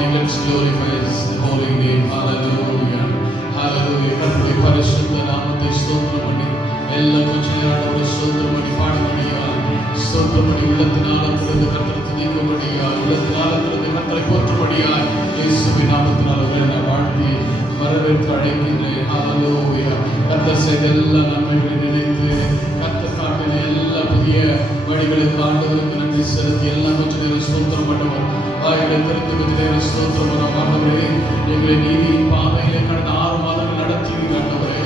morning, let's glorify His holy name. Hallelujah. Hallelujah. கர்த்தருடைய பரிசுத்த நாமத்தை ஸ்தோத்திரம் பண்ணி எல்லா கொஞ்ச நேரம் ஸ்தோத்திரம் பண்ணி பாடும்படியா, ஸ்தோத்திரம் பண்ணி உள்ளத்தினாலிருந்து கர்த்தரை துதிக்கும்படியா, உள்ளத்தினாலிருந்து கர்த்தரை போற்றும்படியா இயேசுவின் நாமத்தினால் உங்களை வாழ்த்தி வரவேற்று அழைக்கின்றேன். ஹalleluya. கர்த்தர் செய்த எல்லா நன்மைகளை நினைத்து கர்த்தர் காட்டின எல்லா புதிய வழிகளுக்கு ஆண்டவருக்கு நன்றி செலுத்தி எல்லாம் கொஞ்ச நேரம் ஸ்தோத்திரம் பண்ணுவோம். வாயிலை திறந்து கொஞ்ச நேரம் ஸ்தோத்திரம் பண்ண ஆண்டவரே, எங்களை நீதியின் பாதையிலே கடந்த 6 மாதங்கள் நடத்தி ஆண்டவரே,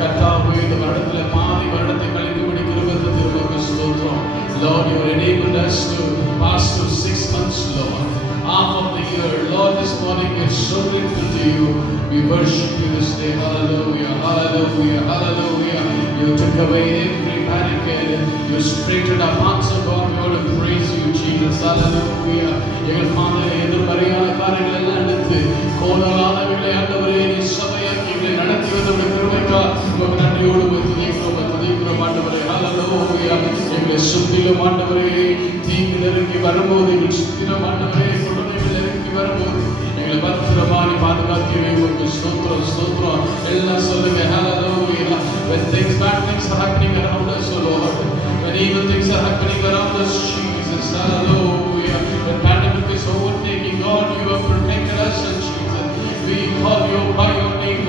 கர்த்தாவே இந்த வருடத்தில் பாதி வருடத்தை கழிக்கும்படி கிருபை தந்தீர்கள். ஸ்தோத்திரம். Lord, you enabled us to pass through 6 months, Lord. Half of the year, Lord, this morning we are so grateful to you. We worship you this day. Hallelujah, hallelujah, hallelujah. You took away every barricade. You straightened our paths, O God. We want to praise you, Jesus. Hallelujah. எங்கள் பாதையிலே எதிர்மறையான காரியங்கள் எல்லாம் எடுத்து கோணலானவைகளை ஆண்டவரே நீ சபையாக்கி எங்களை நடத்தி வந்த கிருபைக்கா உமக்கு நன்றியோடு துதிக்கிறோம் ஆண்டவரே. ஹalleluya. எங்களை சுற்றிலும் ஆண்டவரே தீங்கு நெருங்கி வரும்போது எங்கள் சுற்றிலும் ஆண்டவரே கொடுமைகள் நெருங்கி வரும்போது எங்களை பத்திரமாய் பாதுகாக்கிறேன். உமக்கு ஸ்தோத்திரம், ஸ்தோத்திரம். எல்லாம் சொல்லுங்க ஹalleluya. When bad things are happening around us, O Lord, when evil things are happening around us, Jesus, hallelujah. When pandemic is overtaking, God, you have protected us, and Jesus, we call you by your name,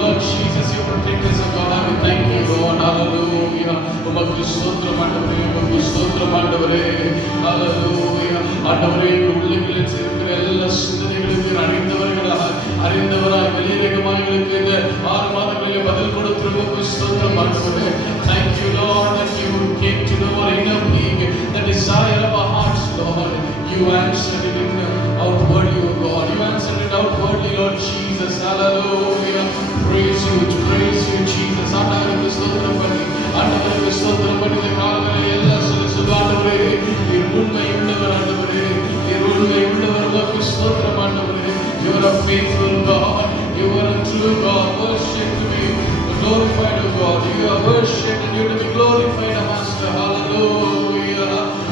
Lord Jesus, you protect us, God. We thank you, Lord, hallelujah. உமக்கு ஸ்தோத்திரம் ஆண்டவரே, உமக்கு ஸ்தோத்திரம் ஆண்டவரே, hallelujah. ஆண்டவரே, உள்ளங்களில் இருக்கிற எல்லா சிந்தனைகளுக்கு அறிந்தவராய் வெளியரங்கமாய்களுக்கு இந்த 6 மாதங்களிலே பதில் கொடுத்திருக்க ஸ்தோத்திரம் ஆண்டவரே. Thank you, Lord, that you came to know our inner being, the desire of our hearts, Lord. You answered it in outwardly, O God. You answered it outwardly, Lord Jesus. Hallelujah. Praise you, Jesus. ஆண்டவருக்கு ஸ்தோத்திரம் பண்ணி இந்த காலங்களில் எல்லாம் சொல்லு ஆண்டவரே, நீர் உண்மை உள்ளவர் ஆண்டவரே, நீர் உண்மை உள்ளவர். உமக்கு ஸ்தோத்திரம் ஆண்டவரே. You are a faithful God. You are a true God. Worship to be glorified, O God. You are worshipped and you to be glorified, Master. Hallelujah.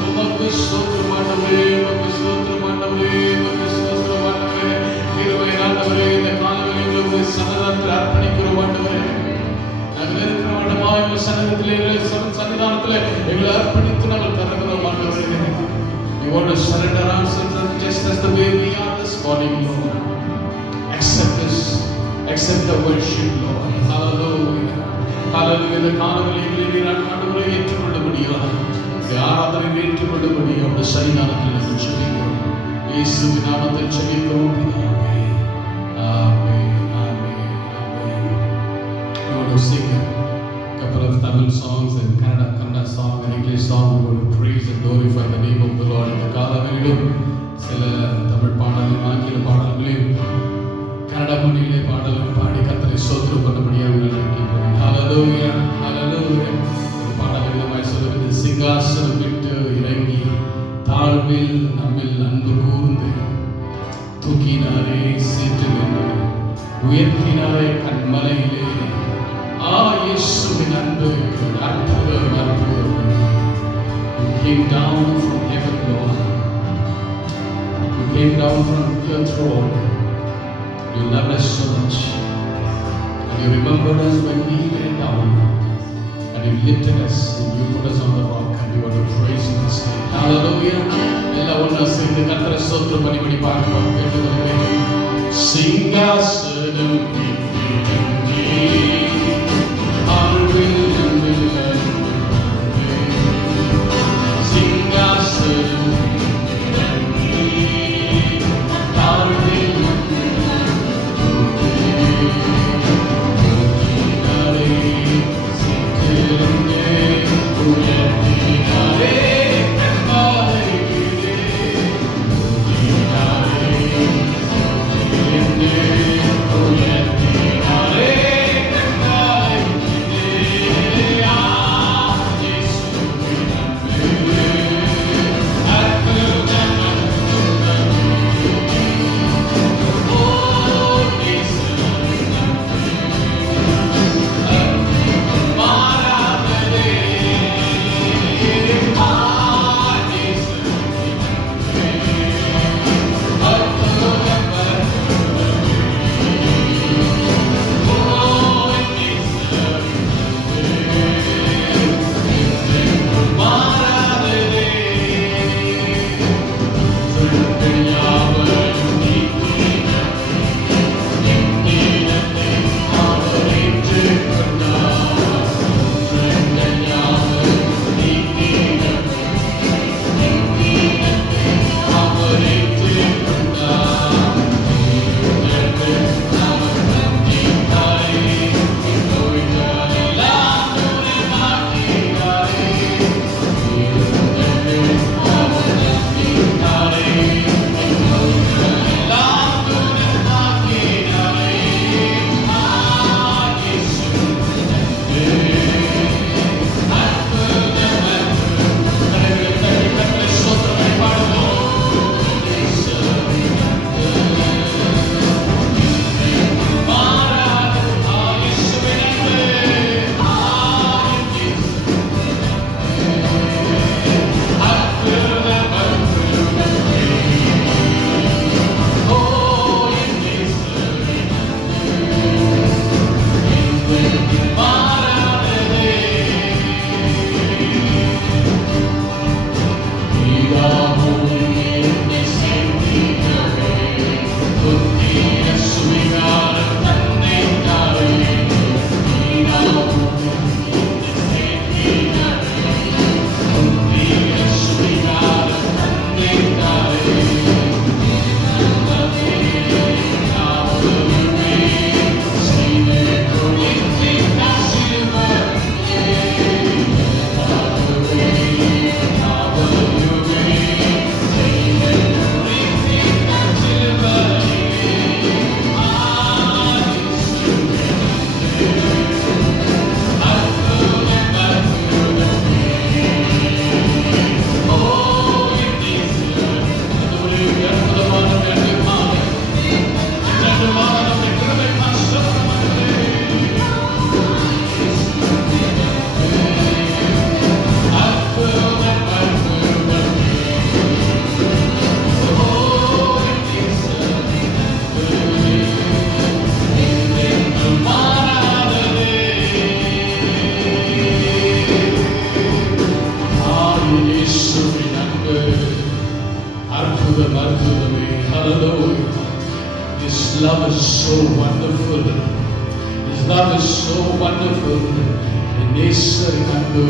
உமக்கு ஸ்தோத்திரம் ஆண்டவரே, உமக்கு ஸ்தோத்திரம் ஆண்டவரே, உமக்கு ஸ்தோத்திரம் ஆண்டவரே. கிருபை ஆண்டவரே, இந்த காலங்களில் உங்களுடைய சன்னதத்தில் அர்ப்பணிக்கிறோம் ஆண்டவரே. நாங்கள் இருக்கிற இடமாய் உங்கள் சன்னிதானத்திலே எங்களை அர்ப்பணித்து நாங்கள் தருகிறோம் ஆண்டவரே. We want to surrender ourselves just as the way we are this morning, Lord. Accept us, accept the worship, Lord. Hallelujah, hallelujah. இந்த காலங்களில் நீர் ஆண்டவரை ஏற்றுக்கொள்ளும்படியாக இந்த ஆராதனை ஏற்றுக்கொள்ளும்படியாக உடைய சன்னிதானத்தில் நாங்கள் ஜெபிக்கிறோம். இயேசுவின் நாமத்தில் ஜெபிக்கிறோம் பிதாவே. ஆமென், ஆமென், ஆமென். We want to sing a couple of Tamil songs and Kannada song and English song. We want to praise and glorify the name of the Lord. இந்த காலங்களிலும் சில தமிழ் பாடல்கள், ஆங்கில பாடல்களையும் கன்னட மொழியிலே பாடலும் பாடி கர்த்தரை ஸ்தோத்திரம் பண்ணும்படியாக நினைக்கிறேன். ஹalleluya, ஹalleluya. இந்த பாடல் விதமாய் சொல்லுகிறது, சிங்காசனம் விட்டு இறங்கி தாழ்வில் நம்மில் அன்பு கூர்ந்து தூக்கினாரே சீட்டு நின்று உயர்த்தினாரே கண்மலையிலே. இயேசுவின் அன்பு அற்புதம், அற்புதம். You came down from heaven, Lord. You came down from your throne. You loved us so much, and you remembered us when we went down, and you lifted us, and you put us on the rock, and you want to praise you this day. Hallelujah. எல்லா ஒன்றா சேர்ந்து கர்த்தரை ஸ்தோத்திரம் பண்ணி பார்ப்போம். கேட்டுக்கொள்கிறேன். சிங்காசனம் Yeah. His love is so wonderful. His love is so wonderful. என் நேசரின் அன்பு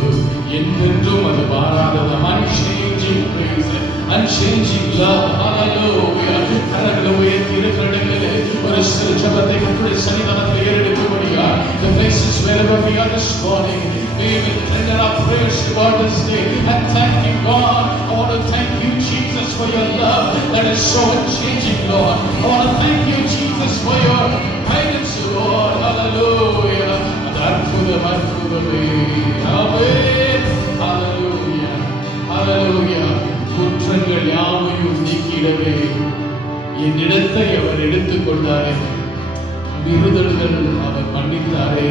என்றென்றும் அது மாறாதது. Unchanging grace, unchanging love. Hallelujah. கரங்களை உயர்த்தி இருக்கிற இடங்களிலே ஒரு சிறு ஜெபத்தை கர்த்தருடைய சன்னிதானத்தில் ஏறெடுக்கும்படியா the places wherever we are this morning, we will render our prayers to God this day and thank you, God. I want to thank you, Jesus, for your love that is so unchanging, Lord. I want to thank you, Jesus, for your guidance, Lord. Hallelujah. அது அற்புதம், அற்புதமே. ஆமென். Hallelujah. Hallelujah. குற்றங்கள் யாவையும் நீக்கிடவே என்னிடத்தை அவர் எடுத்துக்கொண்டாரே, விருதல்கள் அவர் மன்னித்தாரே,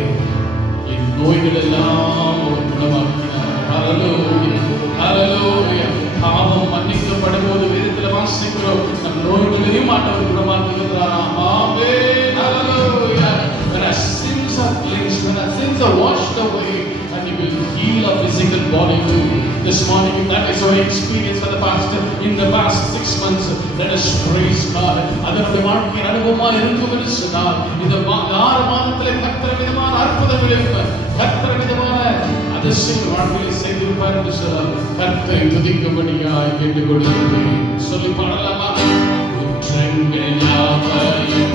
என் நோய்கள் எல்லாம் அவர் குணமாக்கினார். Hallelujah. Hallelujah. பாவம் மன்னிக்கப்படும் போது வேதத்தில் வாசிக்கிறோம், நம் நோய்களையும் ஆண்டவர் குணமாக்குகிறாராம். ஆமென். Hallelujah. When our sins are cleansed, when our sins are washed away, and He will heal our physical body too. This morning, if that is our experience for the past 6 months, let us praise God. அதனுடைய வாழ்க்கையின் அனுபவமா இருக்கும் என்று சொன்னால், இந்த 6 மாதத்திலே கர்த்தர் விதமான அற்புதங்களையும் கர்த்தர் விதமான அதிசய வாழ்க்கையை செய்திருப்பார் என்று சொன்னால், கர்த்தரை துதிக்கும்படியாய் கேட்டுக் கொடுக்கிறேன். சொல்லி பாடலாமா? குற்றங்கள் யாவையும்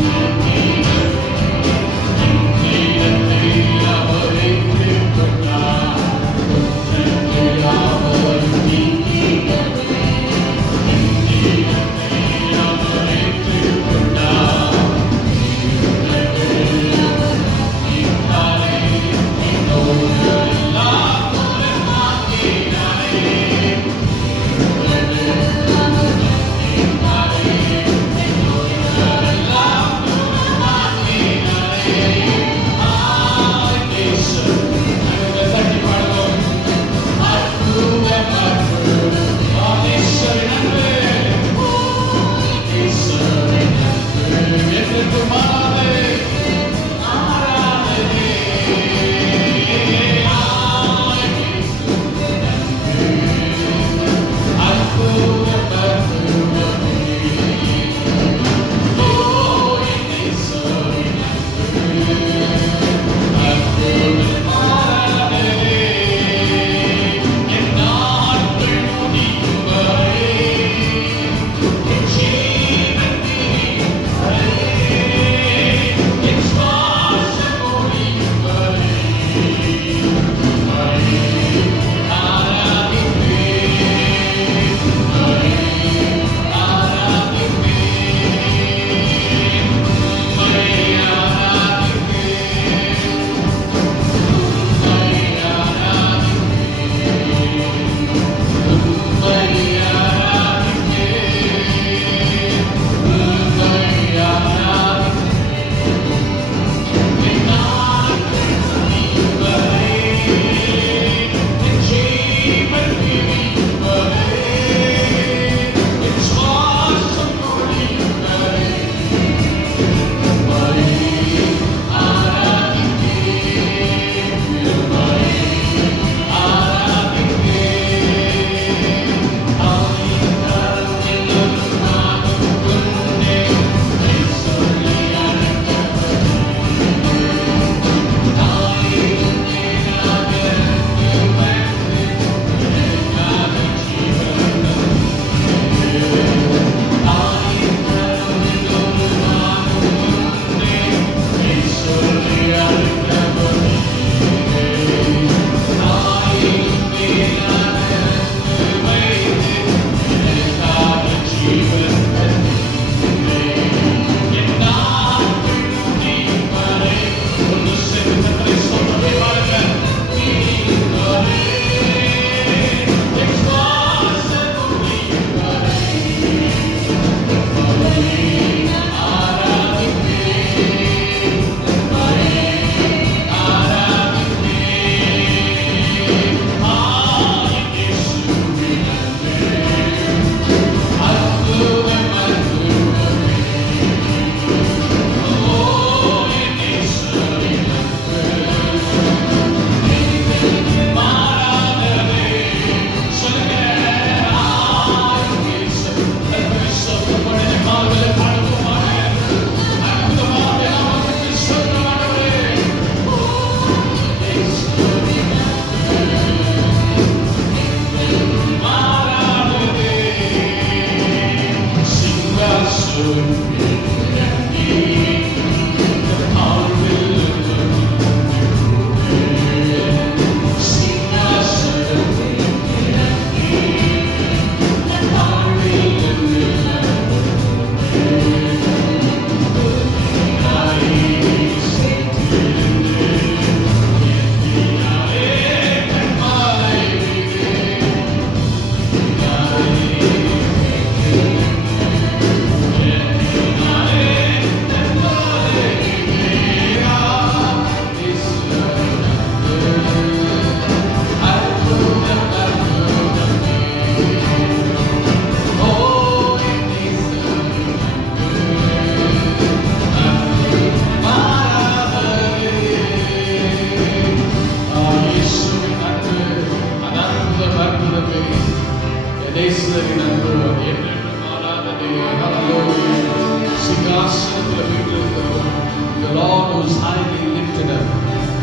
ஆசனத்தில் வீற்றிருக்கிறவர், the Lord who is highly lifted up,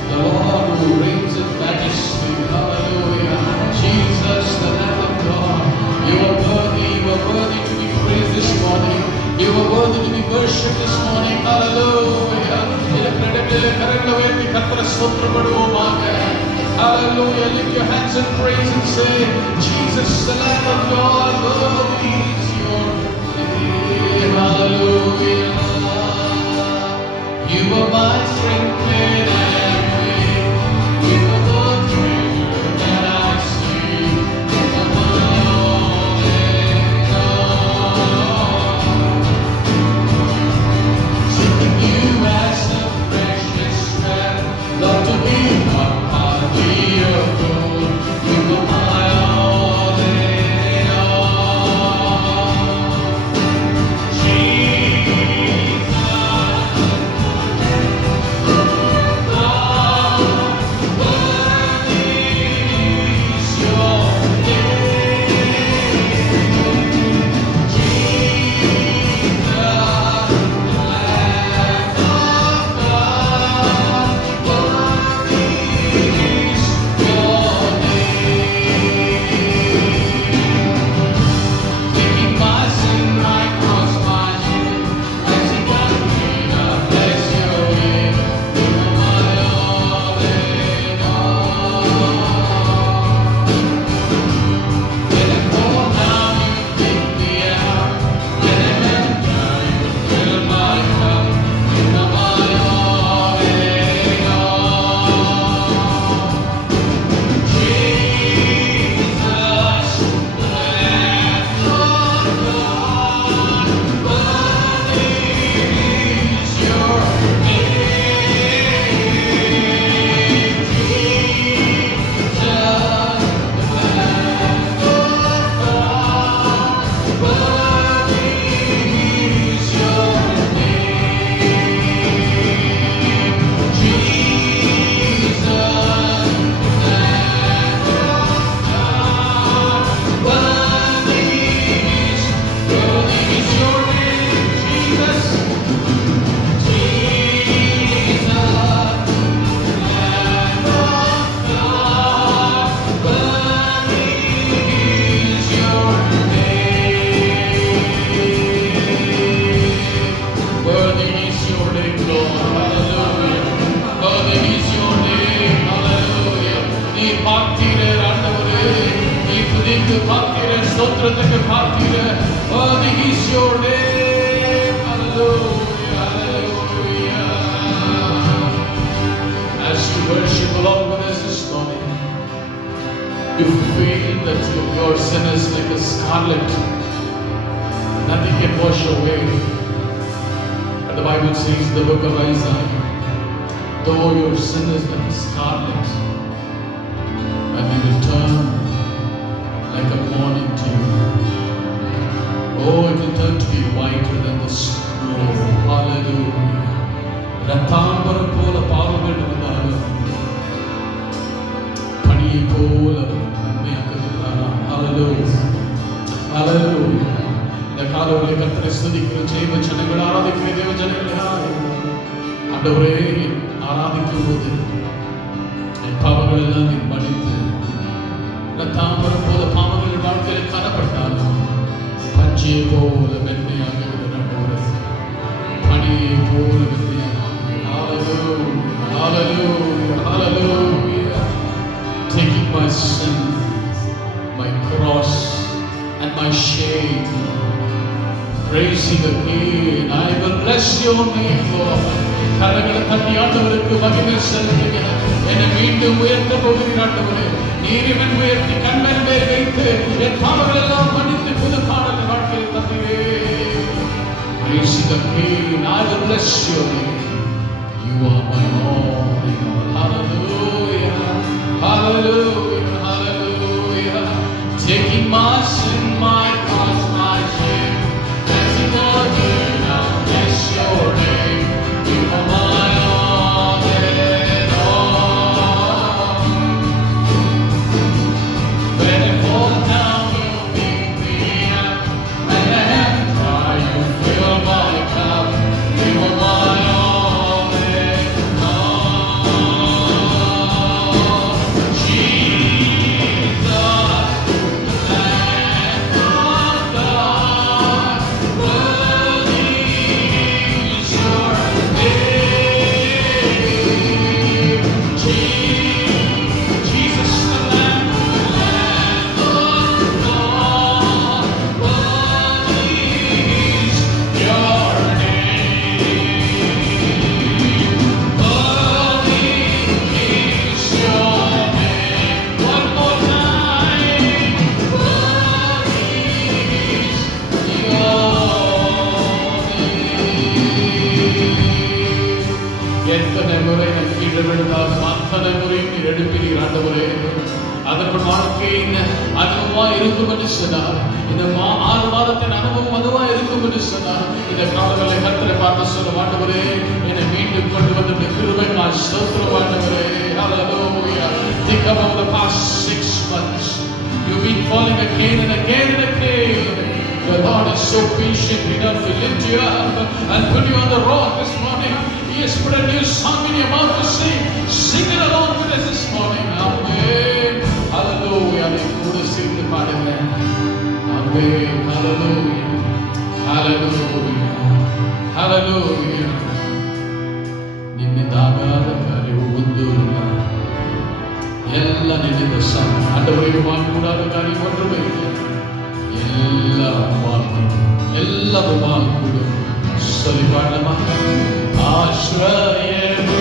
the Lord who reigns in majesty. Hallelujah. Jesus, the Lamb of God, you are worthy to be praised this morning. You are worthy to be worshipped this morning. Hallelujah. கரங்களை உயர்த்தி கர்த்தரை ஸ்தோத்திரப்படுவோமாக. Hallelujah. Lift your hands and praise and say, Jesus, the Lamb of God, worthy is your name. Hallelujah. You are my strength when I am weak. You are the treasure that I see. You are my all and all. Seeking you as a precious friend, love to be one part of your throne. You are my all and all. Jesus, ஸ்தோத்திரத்துக்கு பாத்திரர். Worthy is your name. Hallelujah. Hallelujah. As you worship along with us this morning, you feel that your sin is like a scarlet. Nothing can wash away. But the Bible says in the book of Isaiah, though your sin is like scarlet, and you will turn like a morning dew. Oh, it will turn to be whiter than the snow. Hallelujah. ரத்தாம்பரம் போல பாவங்கள் இருந்தாலும் பனியை போல நன்மையாக்குகிறாரா. Hallelujah. Hallelujah. இந்த காலவரை கர்த்தரை ஸ்துதிக்கிற ஜெய ஜனங்கள், ஆராதிக்கிற தேவ ஜனங்களே, ஆண்டவரே, ஆராதிக்கும் போது என் பாவங்கள் எல்லாம் நீ மன்னித்து ரத்தாம்பரம் போல பாவங்கள் வாழ்க்கையில் காணப்பட்டாலும் பஞ்சையை போல வெண்மையாகுகிற ஆண்டவரே, பனியை போல வெண்மையாக. Hallelujah, hallelujah, hallelujah. Taking my sin, my cross and my shame, praising again, I will bless your name, Lord. கரங்களை தட்டி ஆண்டவருக்கு மகிமை செலுத்துங்க. என்னை மீண்டும் உயர்த்த போகிறீர் ஆண்டவரே. நீரிவன் உயர்த்தி கண்மன் மேல் வைத்து என் பாவங்கள் எல்லாம் மன்னித்து புது பாடல் வாழ்க்கையில் தந்தீரே. Praising again, I will bless your name. You are my all in all. Hallelujah, hallelujah, hallelujah. Taking my sin, my cross, my shame, blessing again, I bless your name. You are my all in all. When I fall down, you pick me up. When I am dry, you fill my cup. எத்தனை முறை நம் கீழே விழுந்தாலும் அத்தனை முறை நீர் எடுப்பீர் ஆண்டவரே. அதற்கு வாழ்க்கையின் அனுபவமா இருக்கும் என்று சொன்னார். இந்த 6 மாதத்தின் அனுபவம் அதுவா இருக்கும் என்று சொன்னார். இந்த காலங்களை கர்த்தரை பார்த்து சொல்ல ஆண்டவரே, என்னை மீண்டும் கொண்டு வந்து கிருபைக்காய் ஸ்தோத்திரம் ஆண்டவரே. Hallelujah. Think about the past 6 months. You've been falling again and again and again. The Lord is so patient enough to lift you up and put you on the rock this morning. He has put a new song in your mouth to sing. Sing it along with us this morning. Amen. Hallelujah. They கூட சேர்ந்து பாடுங்க. Amen. Hallelujah. Hallelujah. Hallelujah. ನಿನ್ನಿಂದಾಗಾದ ಕಾರ್ಯವು ಒಂದೂ ಇಲ್ಲ. ಎಲ್ಲ ನಿನ್ನಿಂದ ಸಾಧ್ಯ. ಆண்டವರಿಗೆ ಮಾಡಕೂಡಾದ ಕಾರ್ಯ ஒன்றுமே இல்லை. எல்லாரும் வாழ்க்கூடும். சொல்லி பாடலாமா? ஆஸ்ரயமு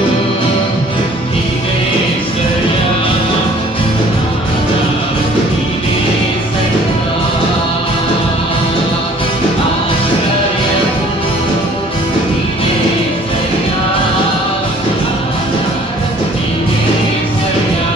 நீனேசையா, நீனேசையா, ஆஸ்ரயமு நீனேசையா, நீனேசையா,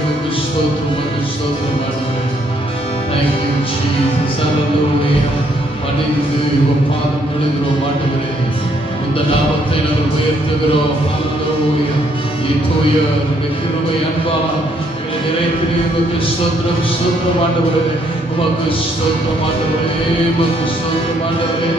உமக்கு ஸ்தோத்திரம், உமக்கு ஸ்தோத்திரம் ஆண்டவரே. Thank you Jesus. Hallelujah. பணிந்து உம் பாதம் பணிகிறோம் ஆண்டவரே. இந்த நாமத்தை நாங்கள் உயர்த்துகிறோம். Hallelujah. தூய கிருபை அன்பா எங்களை நிறைக்கிறீர். உமக்கு ஸ்தோத்திரம், ஸ்தோத்திரம் ஆண்டவரே. உமக்கு ஸ்தோத்திரம் ஆண்டவரே, உமக்கு ஸ்தோத்திரம் ஆண்டவரே.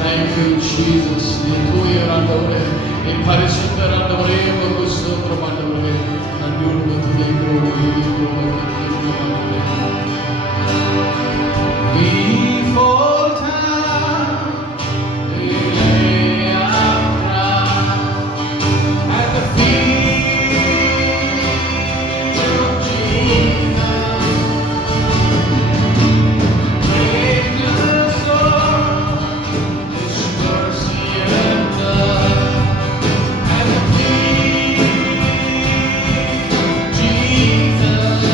Thank you Jesus. நீ தூய ஆண்டவரே, நீ பரிசுத்தர் ஆண்டவரே. உமக்கு ஸ்தோத்திரம் ஆண்டவரே. நன்றியோடு துதிக்கிறோம், துதிக்கிறோம் ஆண்டவரே. Before time, we lay our crown at the feet of Jesus. Greatness of His mercy and love at the feet of Jesus.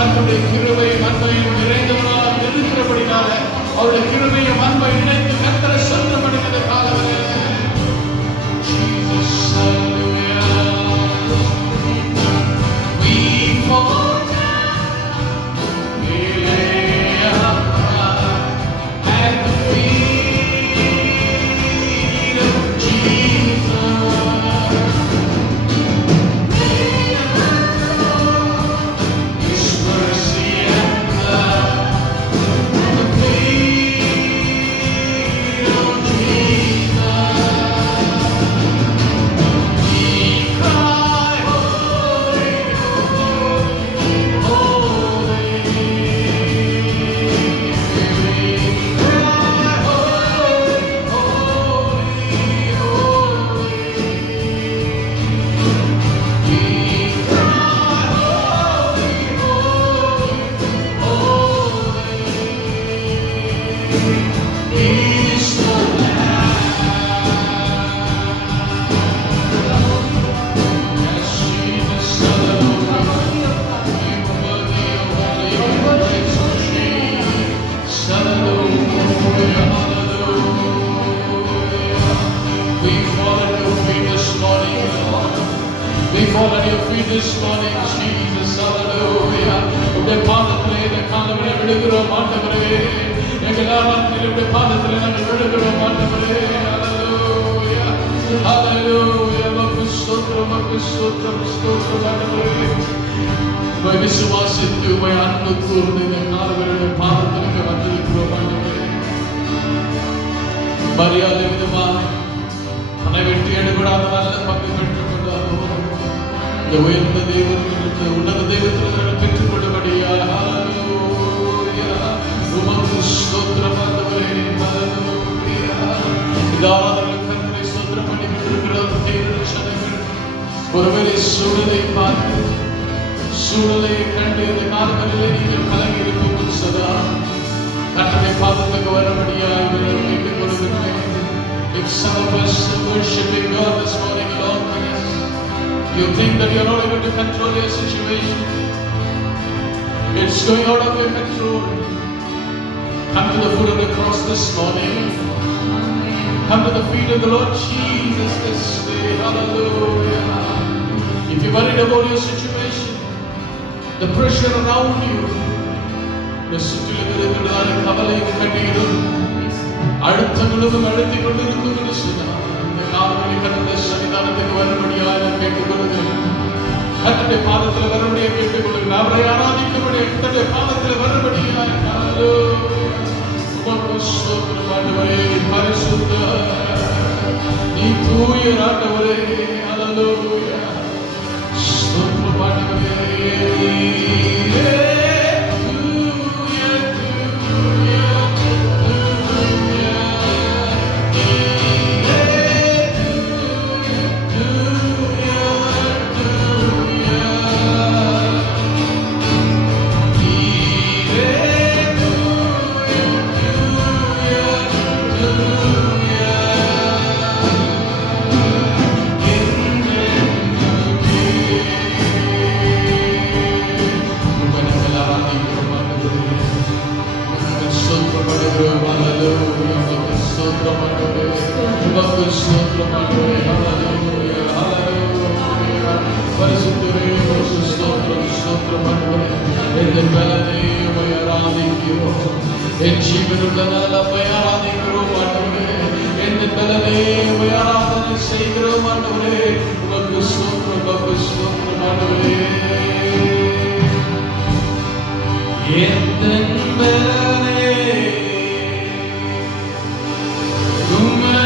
அவருடைய கிருபையும் அன்பையும் நிறைந்தவராக இருக்கிறபடினால அவருடைய கிருபையும் அன்பை நினைத்து கர்த்தரை சொல்லும்படிக்கிற காலவரே. Jesus, hallelujah. We fall down, we lay our crown at the feet of Jesus. We fall at your feet this morning, Jesus, hallelujah. உடைய பாதத்திலே இந்த காலவரை விடுகிறோம் ஆண்டவரே. எங்கள் ஆராதனையில் உடைய பாதத்திலே நாங்கள் விடுகிறோம் ஆண்டவரே. Hallelujah, hallelujah. உமக்கு ஸ்தோத்திரம், உமக்கு ஸ்தோத்திரம், ஸ்தோத்திரம் ஆண்டவரே. உம்மை விசுவாசித்து உம்மை அன்பு கூர்ந்து இந்த காலவரையுடைய பாதத்திற்கு வந்திருக்கிறோம் ஆண்டவரே. மரியாதை விதமாக தன்னை விட்டு எடுபடாத நல்ல பங்கு பெற்றுக் கொண்டாரோ இந்த உயர்ந்த தேவர்களுக்கு உன்னத தேவத்தில் பெற்றுக் கொள்ளும்படியா. உமக்கு ஸ்தோத்திரம் ஆண்டவரே. கர்த்தரை ஸ்தோத்திரம் பண்ணி கொண்டிருக்கிற ஒருவரை சூழலை பார்த்து சூழலை கண்டு இந்த காலங்களிலே நீங்கள் கலங்கி இருக்கும் சதா கர்த்தரை பாதத்துக்கு வரபடியா இவர்கள் கேட்டுக் கொள்கிறேன். If some of us are worshiping God this morning along with us, You think that you're not able to control your situation. It's going out of your control. Come to the foot of the cross this morning. Come to the feet of the Lord Jesus this day. Hallelujah. If you're worried about your situation, the pressure around you, the சுற்றிலும் கவலையும் கண்ணீரும் அழுத்தங்களும் அழுத்திக் கொண்டிருக்கும் என்று சொன்னார். இந்த நாளிலே கர்த்தருடைய சன்னிதானத்துக்கு வரும்படியாக நான் கேட்டுக்கொள்கிறேன். கர்த்தருடைய பாதத்தில் வரும்படியாக கேட்டுக்கொள்கிறேன். அவரை ஆராதிக்கும்படி கர்த்தருடைய பாதத்தில் வரும்படியாக. உமக்கு ஸ்தோத்திரம் ஆண்டவரே, பரிசுத்தர், நீ தூயர் ஆண்டவரே. ஹல்லேலூயா. ஸ்தோத்திரம் ஆண்டவரே, நீரே என் ஜீவனுள்ள நம்மை ஆராதிக்கிறோம் ஆண்டவரே. என் பலனே உம்மை ஆராதனை செய்கிறோம் ஆண்டவரே. உமக்கு ஸ்தோத்திரம், உமக்கு ஸ்தோத்திரம் ஆண்டவரே. என் பலனே உம்மை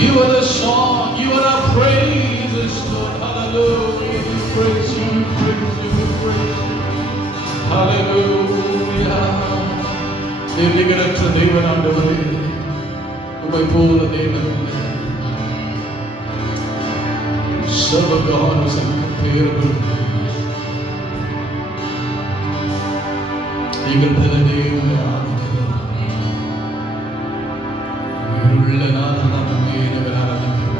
You are the song, you are our praises, Lord. Hallelujah. We praise you, we praise you, we praise you. Hallelujah. நிகரற்ற தேவன் ஆண்டவரே, உம்மை போல தேவன் இல்லை. Serve a God who is incomparable. எங்கள் பலனே உம்மை ஆராதிக்கிறோம். உயிருள்ள நாதமே நாங்கள் ஆராதிக்கிறோம்.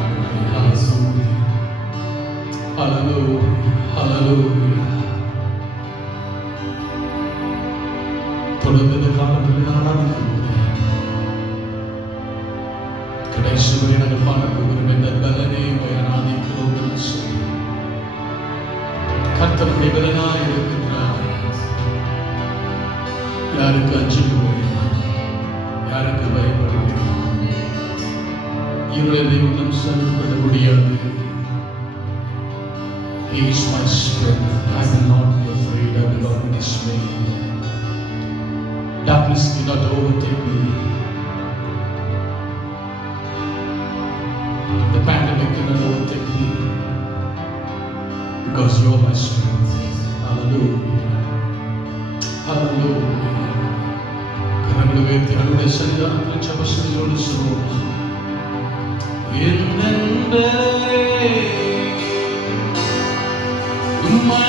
Hallelujah. Hallelujah. தொடர்ந்து இந்த காலத்தில் ஆராதிக்கிறோம். கடைசி வரை நாங்கள் பார்க்கிறோம். எந்த பலனே உம்மை ஆராதிக்கிறோம் என்று சொல்லி கர்த்தர் பலனாய் இருக்கிறார். யாருக்கு அஞ்சுகிறேன், யாருக்கு பயப்படுகிறேன்? இருளை உள்ளம் செல்ல முடியாது. He is my strength. I will not be afraid. I will not be dismayed. Darkness cannot overtake me. The pandemic cannot overtake me because you are my strength. Hallelujah. Hallelujah. கரங்களை உயர்த்தி அவருடைய சன்னிதானத்தில் ஜெபசொலியோடு சொல்வோம். என் நண்பரே, உம்மை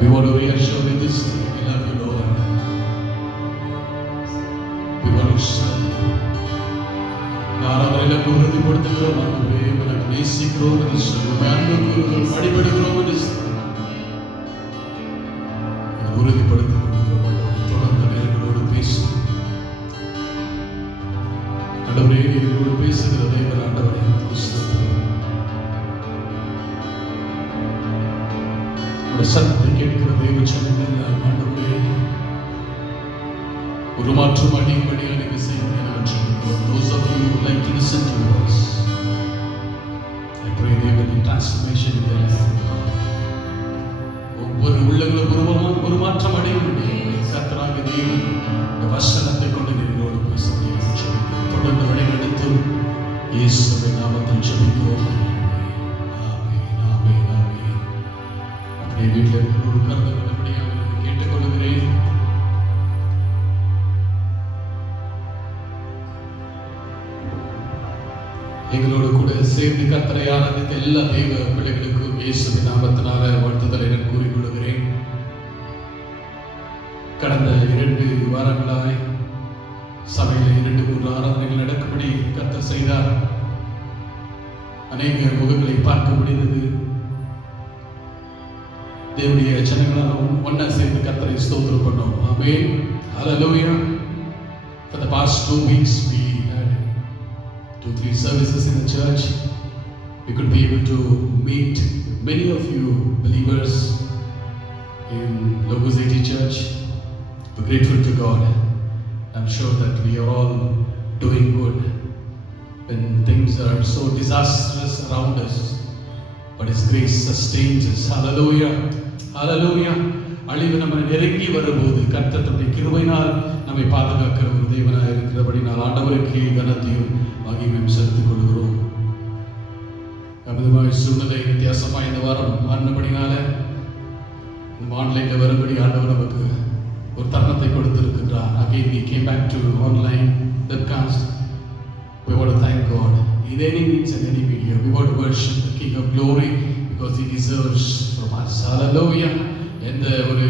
we want to reassure you this day. We love you, Lord. We want to serve you. நான் அவர்களை உறுதிப்படுத்துகிறோம். ஆண்டவரே, உங்களை நேசிக்கிறோம் என்று சொல்லுவோம். அன்புக்கு வழிபடுகிறோம் என்று உறுதிப்படுத்திக் கொள்கிறோம். தொடர்ந்து எங்களோடு பேசும் ஆண்டவரே, எங்களோடு பேசுகிற தேவன் ஆண்டவரே, சத்தத்தை கேட்கிற தேவ ஜனங்கள் ஆண்டவரே, ஒரு மாற்றம் அடிப்படையாக நீங்க செய்யுங்க. Those of you who like to listen to us, I pray there will be transformation in their life. ஒவ்வொரு உள்ளங்களும் ஒரு மாற்றம் அடையும். கர்த்தராகிய தேவன் இந்த வசனத்தை கொண்டு நீங்களோடு பேசுகிறீர்கள். தொடர்ந்து வழிநடத்தும் இயேசுவின் நாமத்தில் ஜெபிக்கிறோம். வீட்டில் உட்கார்ந்து கொண்டபடியாக கேட்டுக்கொள்கிறேன். எங்களோடு கூட சேர்ந்து கர்த்தரை ஆராதித்த எல்லா தெய்வ பிள்ளைகளுக்கும் இயேசுவின் நாமத்தினால வாழ்த்துதலை நான் கூறிக்கொள்கிறேன். கடந்த 2 வாரங்களாய் சபையில் 2-3 ஆராதனைகள் நடக்கும்படி கர்த்தர் செய்தார். அநேக முகங்களை பார்க்க முடிந்தது. தேவனுடைய ஜனங்களால் ஒண்ணா சேர்ந்து கர்த்தரை ஸ்தோத்திரம் பண்ணோம். ஆமென். Hallelujah. For the past 2 weeks we had 2-3 services in the church. We could be able to meet many of you believers in Logos 80 Church. We're grateful to God. I'm sure that we are all doing good when things are so disastrous around us. But His grace sustains us. Hallelujah. Hallelujah. அழிவு நம்ம நெருங்கி வரும்போது கர்த்தர் தம்முடைய கிருபையினால் நம்மை பாதுகாக்கிற ஒரு தேவனாக இருக்கிறபடினால் ஆண்டவருக்கு கனத்தையும் மகிமையும் செலுத்திக் கொள்கிறோம். அமிதமாக சூழ்நிலை வித்தியாசமாக இந்த வாரம் மாறினபடினால இந்த ஆன்லைன்ல வரும்படி ஆண்டவர் நமக்கு ஒரு தருணத்தை கொடுத்திருக்கின்றார். Again we came back to online webcast. We want to thank God. In any means and any media, we want to worship the King of Glory because He deserves from us. Hallelujah. எந்த ஒரு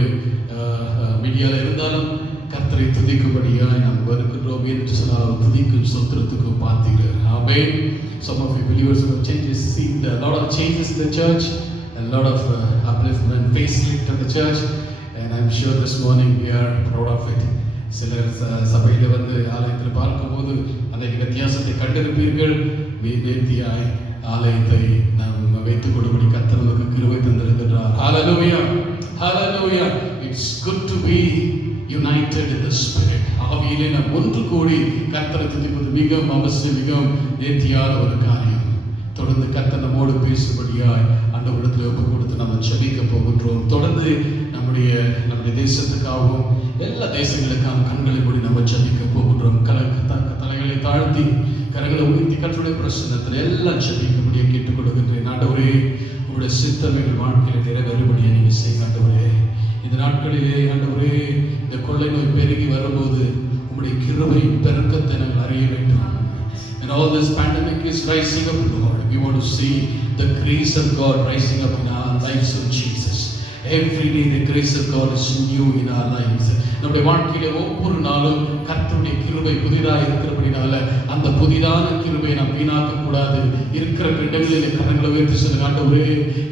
மீடியாவில் இருந்தாலும் கர்த்தரை துதிக்கும்படியாய் நாம் வருகின்றோம் என்று சொன்னால் துதிக்கும் ஸ்தோத்திரத்துக்கும் பார்த்தீர்கள். ஆமென். Some of you believers have seen a lot of changes in the church, a lot of upliftment, facelift of the church, and I'm sure this morning we are proud of it. சிலர் சபையில் வந்து ஆலயத்தில் பார்க்கும்போது அந்த வித்தியாசத்தை கண்டிருப்பீர்கள். நேர்த்தியாய் ஆலயத்தை நாம் வைத்துக் கொள்ளும்படி கர்த்தர் நமக்கு கிருபை தந்திருக்கிறார். Hallelujah. Hallelujah. It's good to be united in the spirit. ஆவியிலே நாம் ஒன்று கூடி கர்த்தரை துதிப்பது மிகவும் அவசியம், மிகவும் நேர்த்தியான ஒரு காரியம். தொடர்ந்து கர்த்தர் நம்மோடு பேசும்படியாய் ஆண்டவரிடத்தில் ஒப்பு கொடுத்து நம்ம ஜெபிக்க போகின்றோம். தொடர்ந்து நம்முடைய தேசத்துக்காகவும் எல்லா தேசங்களுக்காகவும் கண்களை மூடி நம்ம ஜெபிக்க போகின்றோம். தலைகளை தாழ்த்தி கரங்களை உயர்த்தி கர்த்தருடைய பிரசன்னத்தில் எல்லாம் ஜெபிக்கும்படியே கேட்டுக் கொடுக்கின்றேன். ஆண்டவரே, உங்களுடைய சித்தம் எங்கள் வாழ்க்கையில் நிறைவேறும்படியே நீங்கள் செய்ய ஆண்டவரே. இந்த நாட்களிலே ஆண்டவரே, இந்த கொள்ளை நோய் பெருகி வரும்போது உங்களுடைய கிருபை பெருக்கத்தை நாங்கள் அறிய வேண்டும். And all this pandemic is rising up, Lord. We want to see the grace of God rising up in our lives of Jesus. Every day the grace of God is new in our lives. நம்முடைய வாழ்க்கையில ஒவ்வொரு நாளும் கர்த்தருடைய கிருபை புதிதாக இருக்கிறபடினால அந்த புதிதான கிருபை நாம் வீணாக்க கூடாது. இருக்கிற இடங்களில் கரங்களை உயர்த்தி சொல்லுங்க, ஆண்டவரே,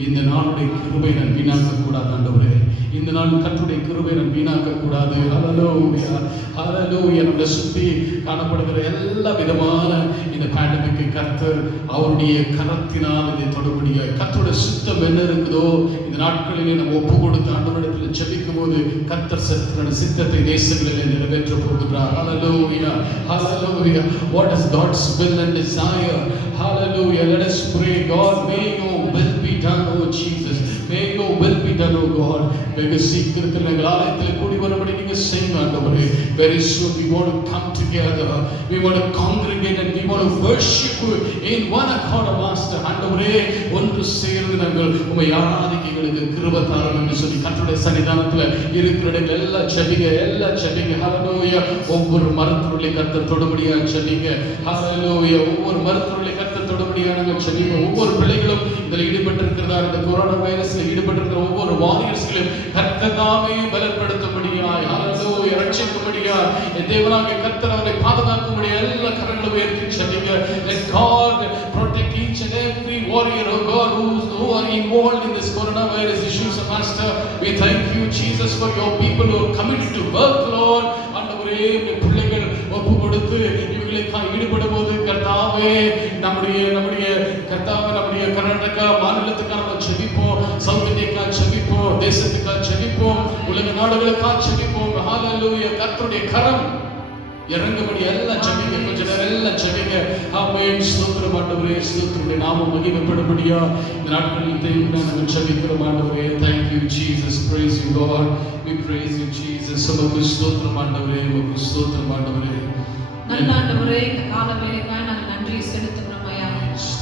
இந்த நாளுடைய கிருபை நான் வீணாக்க கூடாது. ஆண்டவரே, இந்த நாள் கர்த்தருடைய கிருபை நான் வீணாக்க கூடாது. ஹல்லேலூயா, ஹல்லேலூயா. நம்மை சுற்றி காணப்படுகிற எல்லா விதமான இந்த பேண்டமிக்கை கர்த்தர் அவருடைய கரத்தினால் இதை தொடுபடியாய் கர்த்தருடைய சித்தம் என்ன இருக்குதோ இந்த நாட்களிலே நம்ம ஒப்பு கொடுத்து ஆண்டவரிடத்தில் ஜெபிக்கும் போது கர்த்தர் சித்தத்தை தேசங்களிலே நிறைவேற்ற போகிறார். Hallelujah, hallelujah. What is God's will and desire? Hallelujah. Let us pray. God, may your will be done, oh Jesus. May your will be done, oh God. வெகு சீக்கிரத்தில் எங்கள் ஆலயத்தில் கூடி வரும்படி நீங்கள் செய்யுங்க ஆண்டவரே. Very soon we want to come together. We want to congregate and we want to worship in one accord, Master. ஆண்டவரே, ஒன்று சேர்ந்து நாங்கள் உம்மை ஆராதிக்க எங்களுக்கு கிருபை தாரும் என்று சொல்லி கர்த்தருடைய சன்னிதானத்தில் இருக்கிற எல்லா ஜெபிங்க. Hallelujah. ஒவ்வொரு மருத்துவர்களை கர்த்தர் தொடும்படியா ஜெபிங்க. Hallelujah. ஒவ்வொரு மருத்துவர்களை கர்த்தர் தொடும்படியா நாங்கள் ஜெபிங்க. ஒவ்வொரு பிள்ளைகளும் இதில் ஈடுபட்டிருக்கிறதா, இந்த கொரோனா வைரஸில் ஈடுபட்டிருக்கிற ஒவ்வொரு வாரியர்ஸ்களையும் கர்த்தராமே பலப்படுத்தும்படியாய், ஹல்லேலூயா, ரட்சிக்கும்படியாய் என் தேவனாகிய கர்த்தர் அவரை பாதுகாக்கும்படியாய் எல்லா கரங்களும் உயர்த்தி ஜெபிங்க. Let God protect each and every warrior, oh God, who are involved in this coronavirus issues, Master. We thank you, Jesus, for your people who are committed to work, Lord. ஆண்டவரே, இந்த பிள்ளைகள் ஒப்பு கொடுத்து இவர்களுக்காக ஈடுபடும் போது கர்த்தாவே, நம்முடைய கர்த்தாவே, நம்முடைய கர்நாடகா மாநிலத்துக்காக நம்ம ஜெபிப்போம், சவுத் இந்தியாக்காக ஜெபிப்போம், தேசத்துக்காக ஜெபிப்போம், உலக நாடுகளுக்காக ஜெபிப்போம். ஹல்லேலூயா. கர்த்தருடைய கரம் இறங்கும்படி எல்லாம் ஜெபிங்க. கொஞ்ச நேரம் எல்லாம் ஜெபிங்க. ஆமென். ஸ்தோத்திரம் ஆண்டவரே, ஸ்தோத்திரம். நாமம் மகிமைப்படும்படியா இந்த நாட்களில் தேவனை நாங்கள் ஜெபிக்கிறோம் ஆண்டவரே. Thank you Jesus. Praise you God. We praise you Jesus. உமக்கு ஸ்தோத்திரம் ஆண்டவரே, உமக்கு ஸ்தோத்திரம் ஆண்டவரே. நல்ல ஆண்டவரே, இந்த கால வேளைக்காக நாங்கள் நன்றி செலுத்துகிறோம் ஐயா.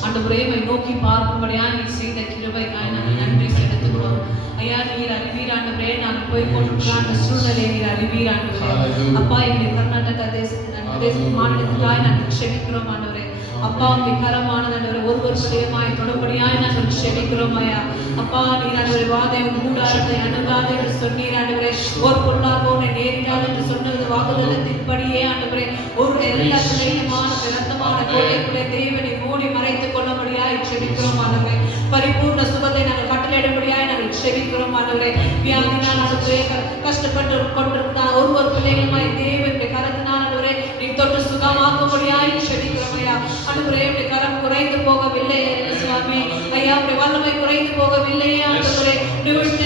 ஆண்டவரே, உம்மை நோக்கி பார்க்கும்படியா நீர் செய்த கிருபைக்காக நாங்கள் நன்றி செலுத்துகிறோம் ஐயா. நீர் அறிவீர் ஆண்டவரே, நாங்கள் போய் கொண்டிருக்கிற அந்த சூழ்நிலையை நீர் அறிவீர் ஆண்டவரே. அப்பா, எங்களுடைய கர்நாடகா தேச மாநிலத்துக்காக நாங்கள் செபிக்கிறோம் ஆண்டவரே. அப்பா, உம்முடைய கரமானது ஆண்டவரே ஒருவர் சுயமாய் தொடும்படியாய் நாங்கள் செபிக்கிறோம் ஐயா. அப்பா, நீர் ஆண்டவரே வாதை கூடாரத்தை அணுகாது என்று சொன்னீர் ஆண்டவரே. ஒரு பொருளாக உன்னை நேரிடாது என்று சொன்னது வாக்குதலத்தின்படியே ஆண்டவரே ஒரு எல்லா பிள்ளையுமான ரத்தமான கோட்டைக்குள்ளே தேவனை மூடி மறைத்துக் கொள்ளும்படியாய் செபிக்கிறோம் ஆண்டவரே. பரிபூர்ண சுகத்தை நாங்கள் கட்டளையிடும்படியாய் நாங்கள் செபிக்கிறோம் ஆண்டவரே. வியாதினால் ஆண்டவரே கஷ்டப்பட்டு கொண்டிருக்கிற ஒவ்வொரு பிள்ளைகளுமாய் தேவனுடைய கரத்தினால் ஆண்டவரே நீ தொட்டு சுகமாக்கும்படியாய் செபிக்கிறோம் ஐயா. ஆண்டவரே, உம்முடைய கரம் குறைந்து போகவில்லை சுவாமி ஐயா. உம்முடைய வல்லமை குறைந்து போகவில்லை ஆண்டவரே.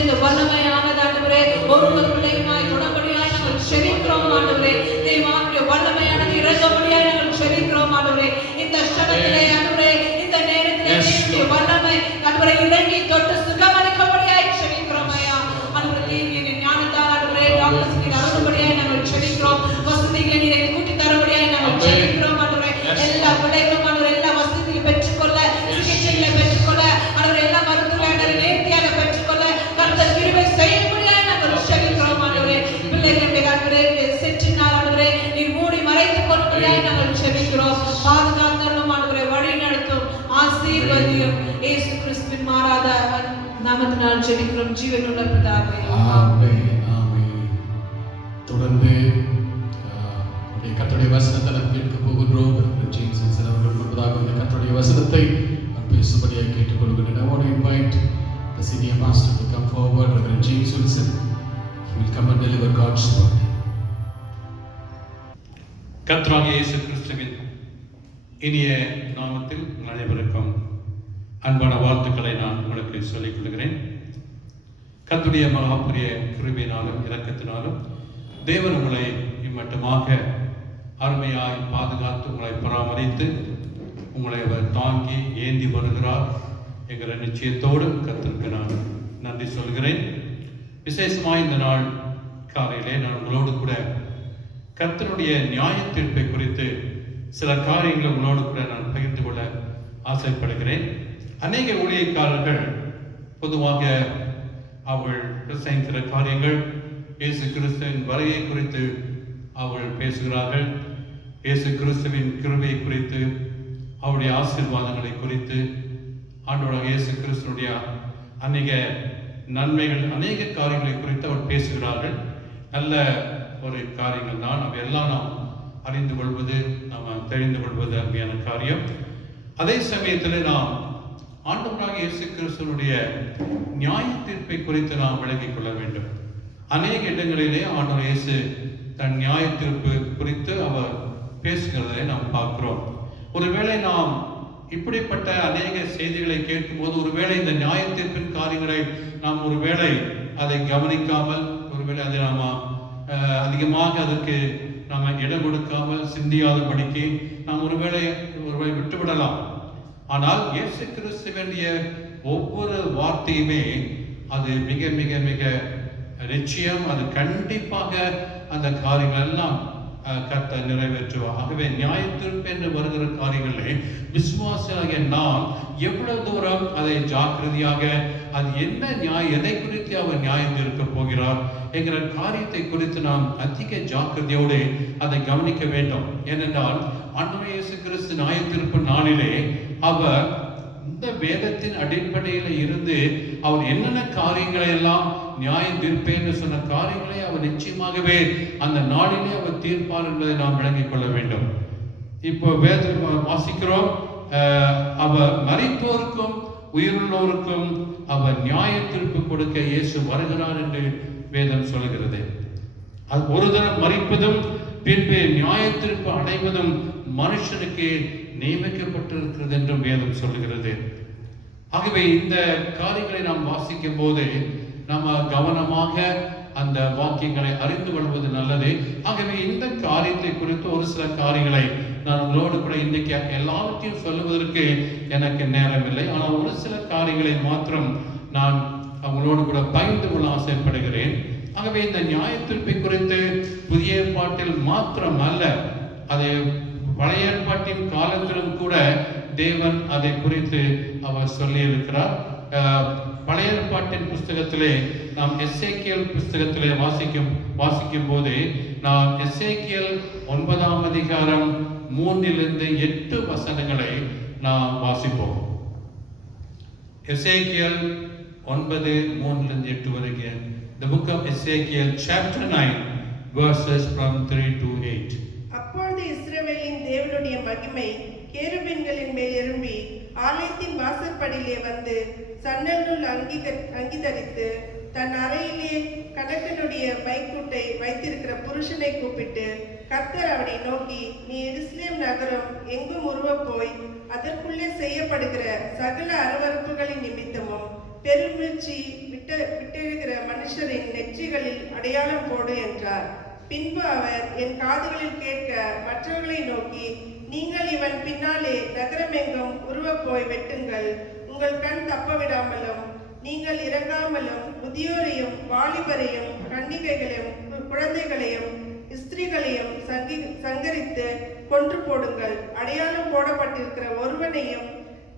இந்த வல்லமையானது ஆண்டவரே ஒவ்வொரு பிள்ளையுமாய் தொடர்படியாய் நாங்கள் செபிக்கிறோம் ஆண்டவரே. தேவனுடைய வல்லமையானது இறங்கும்படியாய் நாங்கள் செபிக்கிறோம் ஆண்டவரே. இந்த ஸ்தலத்திலே ஆண்டவரே, இந்த நேரத்திலே தேவனுடைய வல்லமை ஆண்டவரே இறங்கி தொட்டு சுகமளிக்கும்படியாய் செபிக்கிறோம் ஐயா. ஆண்டவரே, நாமத்தினால் ஜெபிக்கிறோம் ஜீவனுள்ள பிதாவே. ஆமென், ஆமென். தொடர்ந்து கர்த்தருடைய வசனத்தை நாம் கேட்க போகின்றோம். ஜேம்ஸ் அவர்கள் முன்பதாக இந்த கர்த்தருடைய வசனத்தை பேசும்படியாக கேட்டுக்கொள்கிறேன். I want to invite the senior pastor to come forward. Reverend James Wilson, he will come and deliver God's word. கர்த்தராகிய இயேசு கிறிஸ்துவின் இனிய நாமத்தில் அனைவருக்கும் அன்பான வாழ்த்துக்களை நான் உங்களுக்கு சொல்லிக் கொள்கிறேன். கர்த்தருடைய மகாபெரிய கிருபையினாலும் இரக்கத்தினாலும் தேவன் உங்களை இம்மட்டுமாக அருமையாய் பாதுகாத்து உங்களை பராமரித்து உங்களை அவர் தாங்கி ஏந்தி வருகிறார் என்கிற நிச்சயத்தோடு கர்த்தருக்கு நான் நன்றி சொல்கிறேன். விசேஷமாக இந்த நாள் காலையிலே நான் உங்களோடு கூட கர்த்தருடைய நியாய தீர்ப்பை குறித்து சில காரியங்களை உங்களோடு கூட நான் பகிர்ந்து கொள்ள ஆசைப்படுகிறேன். அநேக ஊழியக்காரர்கள் பொதுவாக அவர்கள் பிரசங்கிக்கிற காரியங்கள் இயேசு கிறிஸ்துவின் வருகை குறித்து அவர்கள் பேசுகிறார்கள். இயேசு கிறிஸ்துவின் கிருபை குறித்து, அவருடைய ஆசீர்வாதங்களை குறித்து, ஆண்டவராக இயேசு கிறிஸ்துடைய அநேக நன்மைகள், அநேக காரியங்களை குறித்து அவர் பேசுகிறார்கள். நல்ல ஒரு காரியங்கள் தான். அவையெல்லாம் நாம் அறிந்து கொள்வது, நாம் தெரிந்து கொள்வது அருமையான காரியம். அதே சமயத்தில் நாம் ஆண்டவராக இயேசு கிறிஸ்துவனுடைய நியாய தீர்ப்பை குறித்து நாம் விளங்கிக் கொள்ள வேண்டும். அநேக இடங்களிலே ஆண்டவர் இயேசு தன் நியாய தீர்ப்பு குறித்து அவர் பேசுகிறதை நாம் பார்க்கிறோம். ஒருவேளை நாம் இப்படிப்பட்ட அநேக செய்திகளை கேட்கும்போது, ஒருவேளை இந்த நியாய தீர்ப்பின் காரியங்களை நாம் ஒருவேளை அதை கவனிக்காமல், ஒருவேளை அதை நாம் அதிகமாக அதற்கு நாம் இடம் கொடுக்காமல் சிந்தியாதபடிக்கு நாம் ஒருவேளை விட்டுவிடலாம். ஆனால் இயேசு கிறிஸ்துவினுடைய ஒவ்வொரு வார்த்தையுமே அது மிக மிக மிக நிச்சயம், அது கண்டிப்பாக அந்த காரியங்கள் எல்லாம் கர்த்தர் நிறைவேற்றுவார். ஆகவே நியாய தீர்ப்பு என்று வருகிற காரியங்களே விசுவாசியாகிய நாம் எவ்வளவு தூரம் அதை ஜாக்கிரதையாக, அது என்ன எதை குறித்து அவர் நியாயம் தீர்க்க போகிறார் என்கிற காரியத்தை குறித்து நாம் அதிக ஜாக்கிரதையோடு அதை கவனிக்க வேண்டும். ஏனென்றால் ஆண்டவர் இயேசு கிறிஸ்து நியாய தீர்ப்பு நாளிலே அவர் இந்த வேதத்தின் அடிப்படையில் இருந்து அவர் என்னென்ன காரியங்களை எல்லாம் நியாயம் தீர்ப்பேன்னு சொன்ன காரியங்களை அவர் நிச்சயமாகவே அந்த நாளிலே அவர் தீர்ப்பார் என்பதை நாம் விளங்கிக் கொள்ள வேண்டும். இப்போ வேதம் வாசிக்கிறோம், அவர் மரித்தோருக்கும் உயிருள்ளோருக்கும் அவர் நியாய தீர்ப்பு கொடுக்க இயேசு வருகிறார் என்று வேதம் சொல்கிறது. அது ஒரு தரம் மரிப்பதும் பின்பு நியாய தீர்ப்பு அடைவதும் மனுஷனுக்கு நியமிக்கப்பட்டிருக்கிறது என்றும் வேதம் சொல்லுகிறது. ஆகவே இந்த காரியங்களை நாம் வாசிக்கும் போது நம்ம கவனமாக அந்த வாக்கியங்களை அறிந்து கொள்வது நல்லது. ஆகவே இந்த காரியத்தை குறித்து ஒரு சில காரியங்களை நான் உங்களோடு கூட இன்றைக்கு எல்லாவற்றையும் சொல்லுவதற்கு எனக்கு நேரம் இல்லை. ஆனால் ஒரு சில காரியங்களை மாத்திரம் நான் அவங்களோடு கூட பகிர்ந்து கொள்ள ஆசைப்படுகிறேன். ஆகவே இந்த நியாய தீர்ப்பை குறித்து புதிய ஏற்பாட்டில் மாத்திரம் அல்ல, அதை பழைய ஏற்பாட்டின் காலத்திலும் கூட தேவன் அதை குறித்து அவர் சொல்லி இருக்கிறார். பழைய ஏற்பாட்டின் புஸ்தகத்திலே நாம் எசேக்கியேல் புஸ்தகத்திலே வாசிக்கும் போது நாம் எசேக்கியேல் 9ஆம் அதிகாரம் 3-8 வசனங்களை நாம் வாசிப்போம். எசேக்கியேல் 9:3-8 வரைக்கும். The book of Ezekiel chapter 9 verses from 3 to 8. அப்பொழுது இஸ்ரவேலின் தேவனுடைய மகிமை கேருபீன்களின் மேல் எழும்பி ஆலயத்தின் வாசற்படியிலே வந்து சன்னல் நூல் அங்கி தரித்து தன் அறையிலே கணக்கனுடைய மைக்கூட்டை வைத்திருக்கிற புருஷனை கூப்பிட்டு, கர்த்தர் அவனை நோக்கி, நீ எருசலேம் நகரம் எங்கும் உருவப் போய் அதற்குள்ளே செய்யப்படுகிற சகல அருவருப்புகளின் நிமித்தமும் பெருமூச்சு விட்டெழுகிற மனுஷரின் நெற்றிகளில் அடையாளம் போடு என்றார். பின்பு அவர் என் காதுகளில் கேட்க மற்றவர்களை நோக்கி, நீங்கள் இவன் பின்னாலே நகரமெங்கும் உருவப் போய் வெட்டுங்கள், உங்கள் கண் தப்ப விடாமலும் நீங்கள் இறங்காமலும் முதியோரையும் வாலிபரையும் கன்னிகைகளையும் குழந்தைகளையும் ஸ்திரீகளையும் சங்கரித்து கொன்று போடுங்கள், அடையாளம் போடப்பட்டிருக்கிற ஒருவனையும்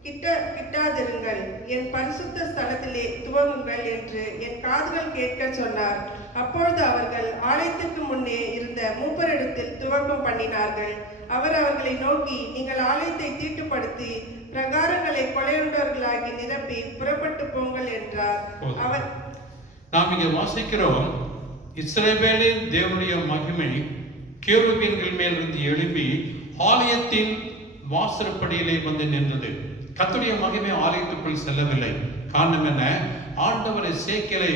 கிட்டாதிருங்கள், என் பரிசுத்த ஸ்தலத்திலே துவங்குங்கள் என்று என் காதுகள் கேட்க சொன்னார். அப்பொழுது அவர்கள் ஆலயத்துக்கு முன்னே இருந்த மூப்பரிடத்தில் துவக்கம் பண்ணினார்கள். அவர் அவர்களை நோக்கி, நீங்கள் ஆலயத்தை தீட்டுப்படுத்தி பிரகாரங்களை கொலையுண்டவர்களாகி நிரப்பி புறப்பட்டு போங்கள் என்றார். அவர் நாம் இங்கே வாசிக்கிறோம், இஸ்ரவேலின் தேவனுடைய மகிமை கேருபீன்கள் மேல் இருந்து எழும்பி ஆலயத்தின் வாசற்படியிலே வந்து நின்றது. கர்த்தருடைய மகிமை ஆலயத்துக்குள் செல்லவில்லை. காரணம் என்ன? ஆண்டவர் எசேக்கியேலை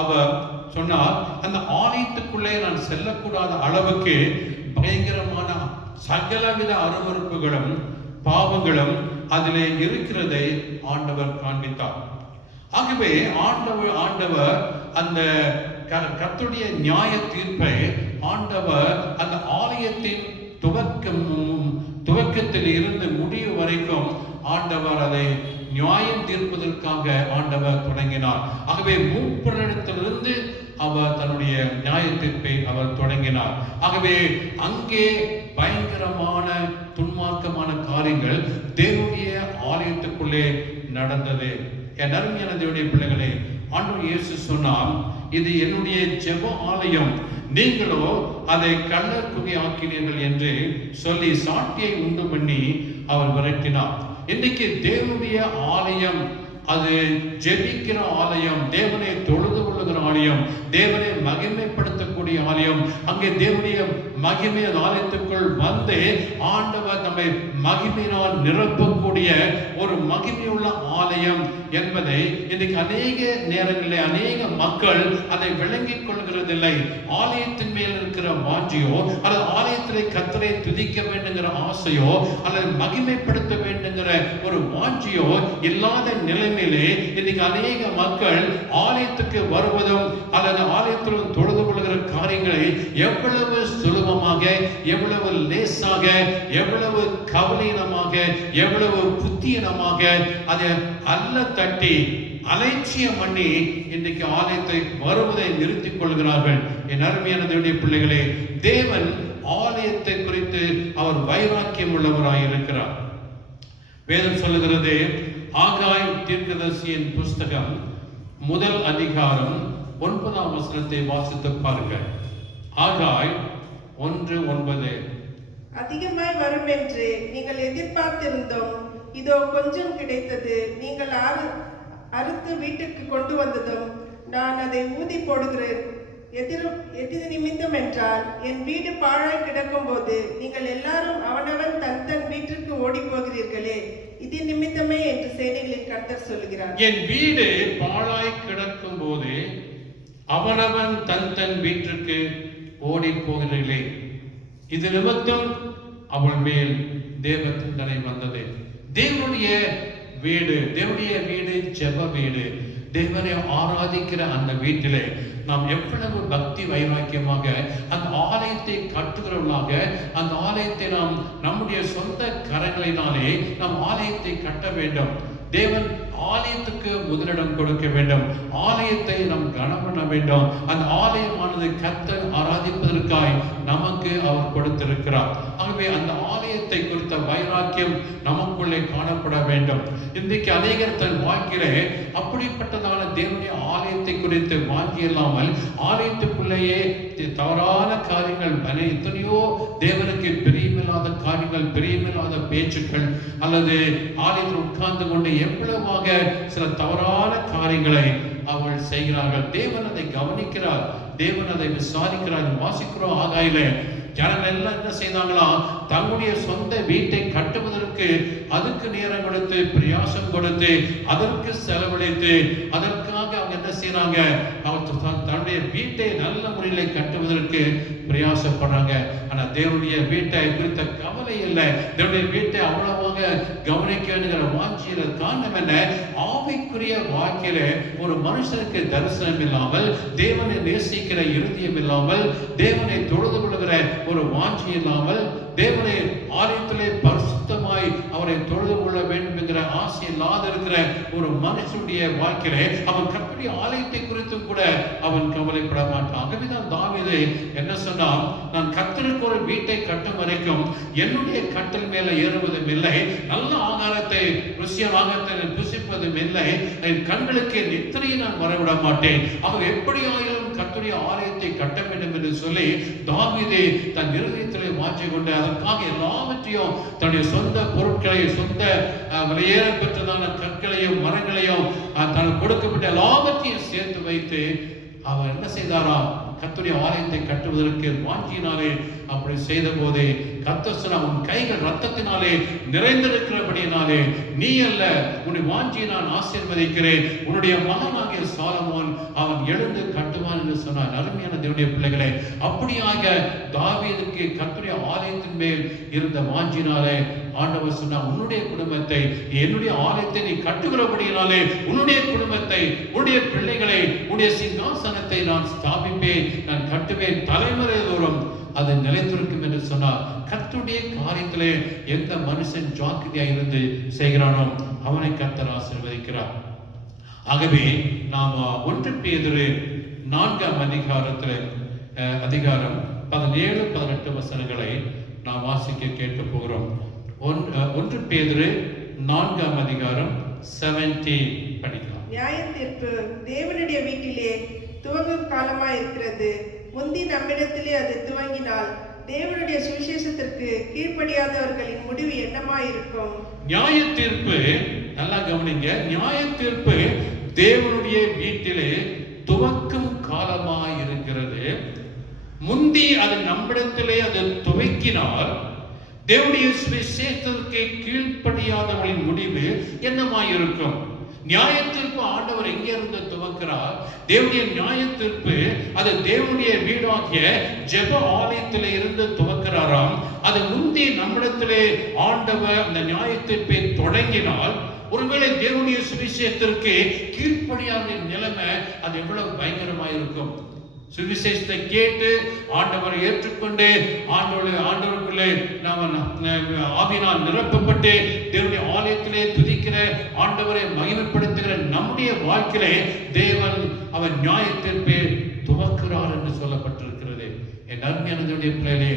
அவர் சொன்னார், அந்த ஆலயத்துக்குள்ளே நான் செல்லக்கூடாத அளவுக்கு பயங்கரமான சகலவித அருவருப்புகளும் பாவங்களும் அதிலே இருக்கிறதை ஆண்டவர் காண்பித்தார். ஆகவே ஆண்டவர் அந்த கர்த்தருடைய நியாய தீர்ப்பை ஆண்டவர் அந்த ஆலயத்தின் துவக்கத்தில் இருந்து முடிவு வரைக்கும் ஆண்டவர் அதை நியாயம் தீர்ப்பதற்காக ஆண்டவர் தொடங்கினார். ஆகவே மூப்பரிடத்திலிருந்து அவர் தன்னுடைய நியாய தீர்ப்பை அவர் தொடங்கினார். ஆகவே அங்கே பயங்கரமான துன்மார்க்கமான காரியங்கள் தேவனுடைய ஆலயத்துக்குள்ளே நடந்தது. என் அருமையான தேவனுடைய பிள்ளைகளே, ஆண்டவர் இயேசு சொன்னார், இது என்னுடைய ஜெப ஆலயம், நீங்களோ அதை கள்ளர் குகை ஆக்கினீர்கள் என்று சொல்லி சாட்டியை உண்டு பண்ணி அவர் விரட்டினார். இன்னைக்கு தேவனுடைய ஆலயம் அது ஜெபிக்கிற ஆலயம், தேவனை தொழுது கொள்ளுகிற ஆலயம், தேவனை மகிமைப்படுத்தக்கூடிய ஆலயம். அங்கே தேவனுடைய மகிமை ஆலயத்துக்குள் வந்து ஆண்டவர் நம்மை மகிமையினால் நிரப்பக்கூடிய ஒரு மகிமையுள்ள ஆலயம் என்பதை இன்றைக்கு அநேக நேரங்களில் அநேக மக்கள் அதை விளங்கிக் கொள்கிறதில்லை. ஆலயத்தின் மேல் இருக்கிற வாஞ்சியோ அல்லது ஆலயத்திலே கர்த்தரை துதிக்க வேண்டுங்கிற ஆசையோ அல்லது மகிமைப்படுத்த வேண்டுங்கிற ஒரு வாஞ்சியோ இல்லாத நிலைமையிலே இன்னைக்கு அநேக மக்கள் ஆலயத்துக்கு வருவதும் அல்லது ஆலயத்திலும் தொழுது கொள்கிற காரியங்களை எவ்வளவு சுலபமாக, எவ்வளவு லேசாக, எவ்வளவு கவலையினமாக, எவ்வளவு புத்தியனமாக அதை அல்ல தட்டி அலட்சியம் பண்ணி இன்றைக்கு ஆலயத்தை வருவதை நிறுத்திக் கொள்கிறார்கள். என் அருமையான தேவனுடைய பிள்ளைகளே, தேவன் ஆலயத்தை குறித்து அவர் வைராக்கியம் உள்ளவராய் இருக்கிறார். வேதம் சொல்லுகிறது, ஆகாய் தீர்க்கதரிசியின் புஸ்தகம் 1 அதிகாரம் 9ஆம் வசனத்தை வாசித்து பாருங்கள். ஆகாய் 1:9. அதிகமாய் வரும் என்று நீங்கள் எதிர்பார்த்திருந்தோம், இதோ கொஞ்சம் கிடைத்தது. நீங்கள் அறுத்து வீட்டுக்கு கொண்டு வந்ததும் நான் அதை ஊதி போடுகிறேன். எது நிமித்தம் என்றால், என் வீடு பாழாய் கிடக்கும் போது நீங்கள் எல்லாரும் அவனவன் தன் தன் வீட்டிற்கு ஓடி போகிறீர்களே, இது நிமித்தமே என்று சேனைகளின் கர்த்தர் சொல்கிறார். என் வீடு பாழாய் கிடக்கும் போது அவனவன் தன் தன் வீட்டிற்கு ஓடி போகிறீர்களே, இது நிமித்தம் அவள் மேல் தேவ தண்டனை வந்தது. தேவனுடைய வீடு ஜெப வீடு. தேவனை ஆராதிக்கிற அந்த வீட்டிலே நாம் எவ்வளவு பக்தி வைராக்கியமாக அந்த ஆலயத்தை கட்டுகிறவர்களாக, அந்த ஆலயத்தை நாம் நம்முடைய சொந்த கரங்களினாலே நாம் ஆலயத்தை கட்ட வேண்டும். தேவன் ஆலயத்துக்கு முதலிடம் கொடுக்க வேண்டும். ஆலயத்தை நாம் கனம் பண்ண வேண்டும். அந்த ஆலயமானது கர்த்தர் ஆராதிப்பதற்காய் நமக்கு அவர் கொடுத்திருக்கிறார். ஆகவே அந்த ஆலயத்தை குறித்த வைராக்கியம் நமக்குள்ளே காணப்பட வேண்டும். இன்றைக்கு அநேகர் தன் வாழ்க்கையிலே அப்படிப்பட்டதான தேவனுடைய ஆலயத்தை குறித்து வாங்கி இல்லாமல் ஆலயத்துக்குள்ளேயே தவறான காரியங்கள், எத்தனையோ தேவனுக்கு பிரியமில்லாத காரியங்கள், பிரியமில்லாத பேச்சுக்கள், அல்லது ஆலயத்தில் உட்கார்ந்து கொண்டு எவ்வளவாக சில தவறான காரியங்களை அவள் செய்கிறார்கள். தேவன் அதை கவனிக்கிறார், தேவன் அதை விசாரிக்கிறார். வாசிக்கிறோம் ஆகாயில ஜனங்கள் எல்லாம் என்ன செய்தாங்களா, தங்களுடைய சொந்த வீட்டை கட்டுவதற்கு அதுக்கு நேரம் கொடுத்து, பிரயாசம் கொடுத்து, அதற்கு செலவழித்து, அதற்காக அவங்க என்ன செய்யறாங்க, தன்னுடைய வீட்டை நல்ல முறையில் கட்டுவதற்கு பிரயாசப்படுறாங்க. ஆனா தேவனுடைய வீட்டை குறித்த கவலை இல்லை. தேவனுடைய வீட்டை அவ்வளவாக கவனிக்க வேண்டுகிற வாஞ்சியில காரணம் என்ன? ஆவிக்குரிய வாழ்க்கையில ஒரு மனுஷனுக்கு தரிசனம் இல்லாமல், தேவனை நேசிக்கிற இருதயம் இல்லாமல், தேவனை தொழுது கொள்கிற ஒரு வாஞ்சி இல்லாமல், தேவனை ஆலயத்திலே பரிசுத்தமாய் அவரை தொழுது கொள்ள வேண்டும் என்கிற ஆசை இல்லாத இருக்கிற ஒரு மனுஷனுடைய வாழ்க்கையிலே அவன் கர்த்தருடைய ஆலயத்தை குறித்தும் கூட அவன் கவலைப்பட மாட்டான். ஆகவேதான் தாவீது என்ன சொன்னான், நான் கர்த்தருக்கு ஒரு வீட்டை கட்டும் வரைக்கும் என்னுடைய கட்டல் மேல ஏறுவதும் இல்லை, நல்ல ஆகாரத்தை ருசியான ஆகாரத்தை புசிப்பதும் இல்லை, என் கண்களுக்கு நித்திரையை நான் வரவிட மாட்டேன். அவன் எப்படியாயிலும் கர்த்தருடைய ஆலயத்தை கட்ட வேண்டும் என்று சொல்லி தாவீது தன் இருதயத்திலே வாஞ்சை கொண்டு அதற்காக எல்லாவற்றையும் தன்னுடைய சொந்த பொருட்களை, சொந்த விலையேற பெற்றதான கற்களையும் மரங்களையும் தனக்கு கொடுக்கப்பட்ட எல்லாவற்றையும் சேர்த்து வைத்து அவர் என்ன செய்தாராம்? கர்த்தருடைய ஆலயத்தை கட்டுவதற்கு வாஞ்சியினாலே அப்படி செய்த போதே கர்த்தர் சொன்னார், உன் கைகள் ரத்தத்தினாலே நிறைந்திருக்கிறபடியினாலே நீ அல்ல, உன்னை வாஞ்சியை நான் ஆசீர்வதிக்கிறேன், உன்னுடைய மகனாகிய சாலமோன் அவன் எழுந்து கட்டுவான் என்று சொன்னார். அருமையான தேவனுடைய பிள்ளைகளே, அப்படியாக தாவீதுக்கு கர்த்தருடைய ஆலயத்தின் மேல் இருந்த வாஞ்சியினாலே ஆண்டவர் சொன்னார், உன்னுடைய குடும்பத்தை, என்னுடைய ஆலயத்தை நீ கட்டுகிறபடியினாலே உன்னுடைய குடும்பத்தை, உன்னுடைய பிள்ளைகளை, உன்னுடைய சிங்காசனத்தை நான் ஸ்தாபிப்பேன், நான் கட்டுவேன், தலைமுறை தோறும் அது நிலைத்திருக்கும் என்று சொன்னார். கர்த்தருடைய காரியத்திலே எந்த மனுஷன் ஜாக்கிரதையா இருந்து செய்கிறானோ அவனை கர்த்தர் ஆசீர்வதிக்கிறார். ஆகவே நாம் 1 பேதுரு 4 அதிகாரம் 17-18 வசனங்களை நாம் வாசிக்க கேட்க போகிறோம். 1 பேதுரு 4 அதிகாரம் 17 படிக்கலாம். நியாயத்தீர்ப்பு தேவனுடைய வீட்டிலே துவங்கும் காலமாய் இருக்கிறது. முந்தி நம்மிடத்திலே அது துவங்கினால் தேவனுடைய சுவிசேஷத்திற்கு கீழ்ப்படியாதவர்களின் முடிவு என்னமாயிருக்கும்? நியாயத்தீர்ப்பு, நல்லா கவனிங்க, நியாயத்தீர்ப்பு தேவனுடைய வீட்டிலே துவக்கும் காலமாய் இருக்கிறது. முந்தி அது நம்மிடத்திலே அது துவக்கினால் தேவனுடைய சுவிசேஷத்திற்கு கீழ்ப்படியாதவர்களின் முடிவு என்னமாயிருக்கும்? நியாயத்தீர்ப்பு ஆண்டவர் எங்கிருந்து துவக்கிறார்? தேவனுடைய நியாயத்தீர்ப்பு அது தேவனுடைய வீடாகிய ஜெப ஆலயத்திலே இருந்து துவக்கிறாராம். அது முந்தி நம்மிடத்திலே ஆண்டவர் அந்த நியாயத்தீர்ப்பை தொடங்கினால் ஒருவேளை தேவனுடைய சுவிசேஷத்திற்கு கீழ்ப்படியாத நிலைமை அது எவ்வளவு பயங்கரமாயிருக்கும். சுவிசேஷத்தை கேட்டு ஆண்டவரை ஏற்றுக்கொண்டு ஆண்டவருக்குள்ளே நாம் ஆவியினால் நிரப்பப்பட்டு தேவனுடைய ஆலயத்திலே துதிக்கிற, ஆண்டவரை மகிமைப்படுத்துகிற நம்முடைய வாழ்க்கையிலே தேவன் அவர் நியாயத்தீர்ப்பை துவக்கிறார் என்று சொல்லப்பட்டிருக்கிறது. என் அருமையானவருடைய பிள்ளைகளே,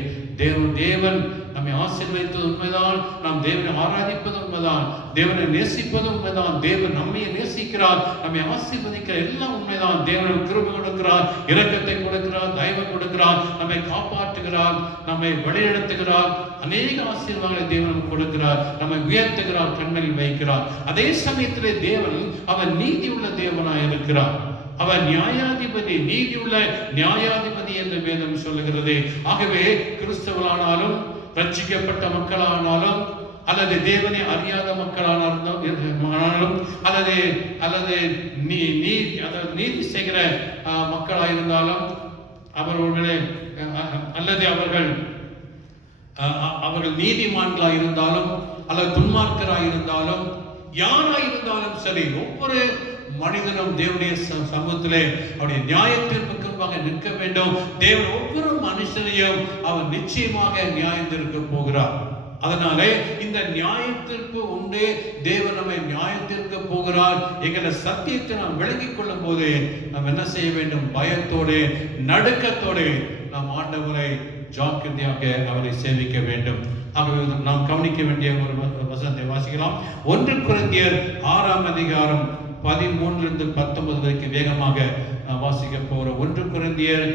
தேவன் நம்மை ஆசீர்வதித்தது உண்மைதான், நாம் தேவனை ஆராதிப்பது உண்மைதான், தேவனை நேசிப்பது உண்மைதான், தேவன் நம்மை நேசிக்கிறார், நம்மை ஆசீர்வதிக்கிற எல்லாம் உண்மைதான். தேவன் கிருபை கொடுக்கிறார், இரக்கத்தை கொடுக்கிறார், தயவு கொடுக்கிறார், நம்மை காப்பாற்றுகிறார், நம்மை வழிநடத்துகிறார், அநேக ஆசீர்வாதங்களை தேவன் கொடுக்கிறார், நம்மை உயர்த்துகிறார், கண்ணில் வைக்கிறார். அதே சமயத்திலே தேவன் அவர் நீதி உள்ள தேவனாய் இருக்கிறார். அவர் நியாயாதிபதி, நீதியுள்ள நியாயாதிபதி என்று வேதம் சொல்லுகிறது. ஆகவே கிறிஸ்தவர்களானாலும் ரட்சிக்கப்பட்ட மக்களானாலும் அல்லது தேவனை அறியாத மக்களானாலும் அல்லது நீதி செய்கிற மக்களாயிருந்தாலும் அவர்களே அல்லது அவர்கள் நீதிமான்களாக இருந்தாலும் அல்லது துன்மார்க்கராக இருந்தாலும் யாராயிருந்தாலும் சரி, ஒவ்வொரு மனிதனும் தேவனுடைய சமூகத்திலே அவருடைய நியாயத்தீர்ப்புக்கு முன்பாக நிற்க வேண்டும். தேவன் ஒவ்வொரு மனுஷனையும் அவர் நிச்சயமாக நியாயம் தீர்க்க போகிறார். அதனாலே இந்த நியாயத்திற்கு உண்டு, தேவன் நம்மை நியாயத்திற்கு போகிறார் என்கிற சத்தியத்தை நாம் விளங்கிக் கொள்ளும் போது நாம் என்ன செய்ய வேண்டும்? பயத்தோடு நடுக்கத்தோடு நாம் ஆண்டவரை ஜாக்கிரதையாக அவரை சேவிக்க வேண்டும். ஆகவே நாம் கவனிக்க வேண்டிய ஒரு வசனத்தை வாசிக்கலாம். 1 கொரிந்தியர் 6 அதிகாரம் 13-19 வரைக்கும் வேகமாக வாசிக்க போறோம். 1 கொரிந்தியர்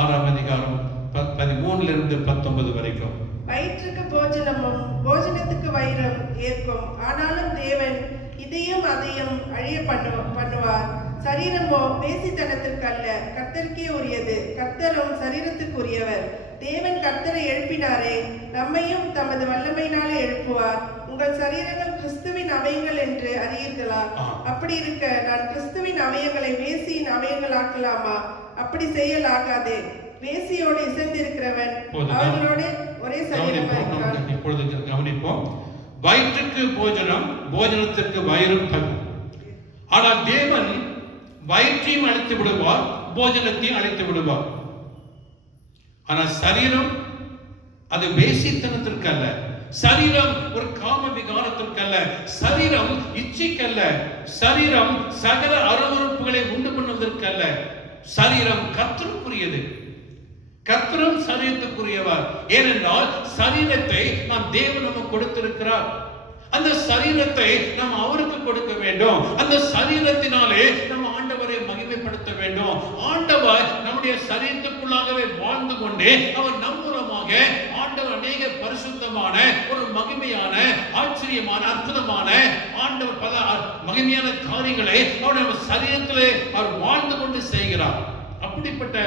6 அதிகாரம் 13-19 வரைக்கும். வயிற்றுக்கு போஜனமும் போஜனத்துக்கு வயிறும் ஏற்கும், ஆனாலும் தேவன் இதையும் அதையும் அழிய பண்ணுவார். சரீரமோ வேசித்தனத்திற்கு அல்ல, கர்த்தருக்கே உரியது, கர்த்தரும் சரீரத்துக்குரியவர். தேவன் கர்த்தரை எழுப்பினாரே, நம்மையும் தமது வல்லமையினாலே எழுப்புவார். உங்கள் சரீரங்கள் கிறிஸ்துவின் அவயங்கள் என்று அறியீர்களா? அப்படி இருக்க நான் கிறிஸ்துவின் அவயங்களை வேசியின் அவயங்கள் ஆக்கலாமா? அப்படி செய்யலாகாதே. வேசியோடு இசைந்திருக்கிறவன் அவர்களோடு ஒரே சரீரமாக இருக்கிறான். இப்பொழுது கவனிப்போம். வயிற்றுக்கு போஜனம், போஜனத்திற்கு வயிறும் தகும். ஆனால் தேவன் வயிற்றையும் அழைத்து விடுவார், போஜனத்தையும் அழைத்து விடுவார். ஆனால் சரீரம் அது வேசித்தனத்திற்கு அல்ல, சரீரம் ஒரு காம விகாரத்திற்கு அல்ல, சரீரம் இச்சைக்கல்ல, சரீரம் சகல அருவருப்புகளை உண்டு பண்ணுவதற்கு அல்ல, சரீரம் கர்த்தருக்குரியது. கர்த்தரும் சரீரத்துக்குரியவர். ஏனென்றால் சரீரத்தை நாம் தேவன் நமக்கு கொடுத்திருக்கிறார். அந்த சரீரத்தை நாம் அவருக்கு கொடுக்க வேண்டும். அந்த சரீரத்தினாலே நாம் ஆண்டவரை மகிமைப்படுத்த வேண்டும். ஆண்டவர் நம்முடைய சரீரத்துக்குள்ளாகவே வாழ்ந்து கொண்டே அவர் நம் மூலமாக ஆண்டவர் அநேக பரிசுத்தமான ஒரு மகிமையான ஆச்சரியமான அற்புதமான ஆண்டவர் பல மகிமையான காரியங்களை அவருடைய சரீரத்திலே அவர் வாழ்ந்து கொண்டு செய்கிறார். அப்படிப்பட்ட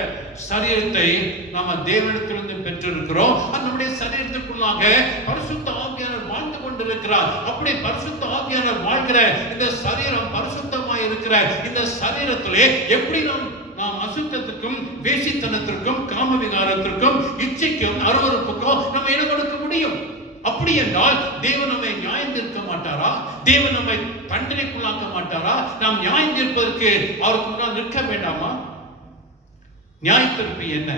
சரீரத்தை நாம தேவனிடத்திலிருந்து பெற்றிருக்கிறோம். நம்முடைய சரீரத்துக்குள்ளாக பரிசுத்த ஆவியானவர் வாழ்ந்து கொண்டிருக்கிறார். அப்படி பரிசுத்த ஆவியானவர் வாழ்கிற இந்த சரீரம் பரிசுத்தமாய் இருக்கிற இந்த சரீரத்திலே எப்படி நாம் அசுத்தத்துக்கும் வேசித்தனத்திற்கும் காம விகாரத்திற்கும் இச்சைக்கும் அருவருப்புக்கும் நம்ம இடம் கொடுக்க முடியும்? அப்படி என்றால் தேவன் நம்மை நியாயம் தீர்க்க மாட்டாரா? தேவன் நம்மை தண்டனைக்குள்ளாக்க மாட்டாரா? நாம் நியாயம் தீர்ப்பதற்கு அவருக்கு முன்னால் நிற்க வேண்டாமா? நியாய தீர்ப்பு என்ன?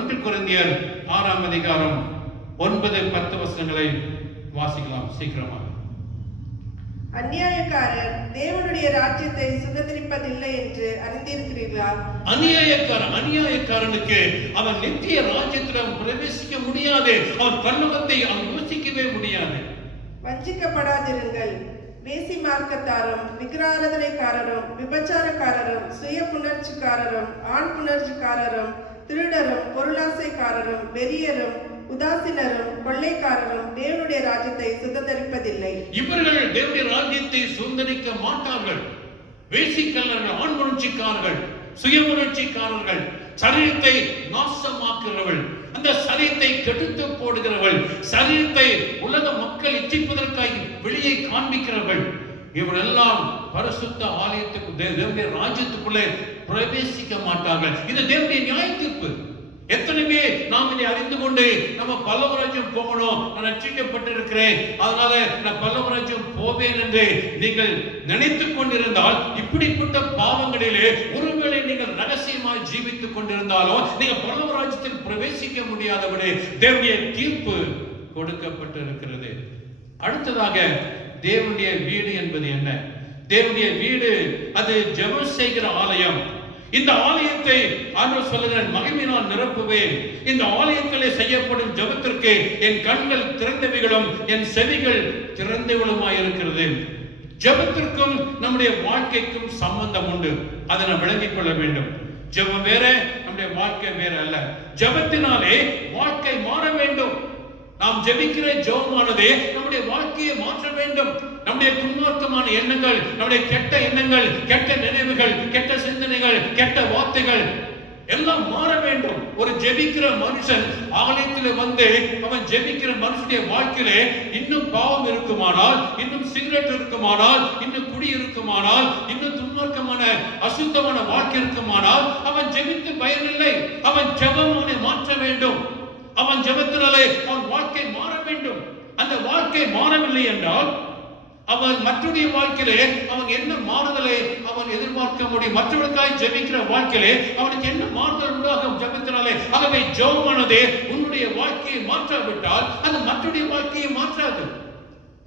1 கொரிந்தியர் 6ஆம் அதிகாரம் 9-10 வசனங்களை வாசிக்கலாம் சீக்கிரமாக. அநியாயக்காரர் தேவனுடைய ராஜ்யத்தை சுதந்திரிப்பதில்லை என்று அறிந்திருக்கிறீர்களா? அநியாயக்காரனுக்கு அவன் நித்திய ராஜ்யத்தில் பிரவேசிக்க முடியாது. அவன் பரலோகத்தை அவன் யோசிக்கவே முடியாது. வஞ்சிக்கப்படாதிருங்கள். வேசி மார்க்கத்தாரும் விக்கிராராதனைக்காரரும் விபச்சாரக்காரரும் சுய புணர்ச்சிக்காரரும் ஆண் புணர்ச்சிக்காரரும் திருடரும் பொருளாசைக்காரரும் வெறியரும் உதாசீனரும் கொள்ளைக்காரரும் தேவனுடைய ராஜ்யத்தை சுதந்தரிப்பதில்லை. இவர்கள் தேவனுடைய ராஜ்யத்தை சுதந்தரிக்க மாட்டார்கள். வேசிக்கல்லர்கள், ஆண் புணர்ச்சிக்காரர்கள், சுய புணர்ச்சிக்காரர்கள், சரீரத்தை நாசமாக்குகிறவர்கள், அந்த சரீரத்தை கெடுத்து போடுகிறவர்கள், சரீரத்தை உலக மக்கள் இச்சிப்பதற்காக வெளியே காண்பிக்கிறவர்கள், இவரெல்லாம் பரிசுத்த ஆலயத்துக்கு தேவனுடைய ராஜ்யத்துக்குள்ளே பிரவேசிக்க மாட்டார்கள். இது தேவனுடைய நியாய தீர்ப்பு. எத்தனை பேர் நாம் இதை அறிந்து கொண்டு நம்ம பரலோகராஜ்யம் போகணும், நான் ரட்சிக்கப்பட்டிருக்கிறேன், அதனால நான் பரலோகராஜ்யம் போவேன் என்று நீங்கள் நினைத்துக் கொண்டிருந்தால், இப்படிப்பட்ட பாவங்களிலே ஒருவேளை நீங்கள் ரகசியமாய் ஜீவித்துக் கொண்டிருந்தாலும் நீங்கள் பரலோகராஜ்யத்தில் பிரவேசிக்க முடியாதபடி தேவனுடைய தீர்ப்பு கொடுக்கப்பட்டிருக்கிறது. அடுத்ததாக தேவனுடைய வீடு என்பது என்ன? தேவனுடைய வீடு அது ஜெபம் செய்கிற ஆலயம். இந்த ஆலயத்தை ஆண்டவர் சொல்லுகிறார், மகிமையினால் நிரப்புவேன். இந்த ஆலயத்திலே செய்யப்படும் ஜெபத்திற்கு என் கண்கள் திறந்தவைகளும் என் செவிகள் திறந்தவைகளுமாய் இருக்கிறது. ஜெபத்திற்கும் நம்முடைய வாழ்க்கைக்கும் சம்பந்தம் உண்டு. அதை நாம் விளங்கிக் கொள்ள வேண்டும். ஜெபம் வேற, நம்முடைய வாழ்க்கை வேற அல்ல. ஜெபத்தினாலே வாழ்க்கை மாற வேண்டும். நாம் ஜெபிக்கிற ஜெபமானது நம்முடைய வாழ்க்கையை மாற்ற வேண்டும். நம்முடைய துன்மார்க்கமான எண்ணங்கள், நம்முடைய கெட்ட எண்ணங்கள், கெட்ட நினைவுகள், கெட்ட சிந்தனைகள், கெட்ட வார்த்தைகள் எல்லாம் மாற வேண்டும். ஒரு ஜெபிக்கிற மனுஷன் ஆலயத்தில் வந்து அவன் ஜெபிக்கிற மனுஷனுடைய வாழ்க்கையிலே இன்னும் பாவம் இருக்குமானால், இன்னும் சிகரெட் இருக்குமானால், இன்னும் குடி இருக்குமானால், இன்னும் துன்மார்க்கமான அசுத்தமான வாழ்க்கை இருக்குமானால் அவன் ஜெபித்து பயனில்லை. அவன் ஜெபம் அவனை மாற்ற வேண்டும். அவன் ஜெபத்தினாலே அவன் வாழ்க்கை மாற வேண்டும். அந்த வாழ்க்கை மாறவில்லை என்றால் அவன் மற்றொரு வாழ்க்கையிலே அவன் என்ன மாறுதலை அவன் எதிர்பார்க்க முடியும்? மற்றவர்களுக்காய் ஜெபிக்கிற வாழ்க்கையிலே அவனுக்கு என்ன மாறுதல் உண்டாகும் ஜெபத்தினாலே? ஆகவே ஜெபமானது உன்னுடைய வாழ்க்கையை மாற்றாவிட்டால் அது மற்றொரு வாழ்க்கையை மாற்றாது.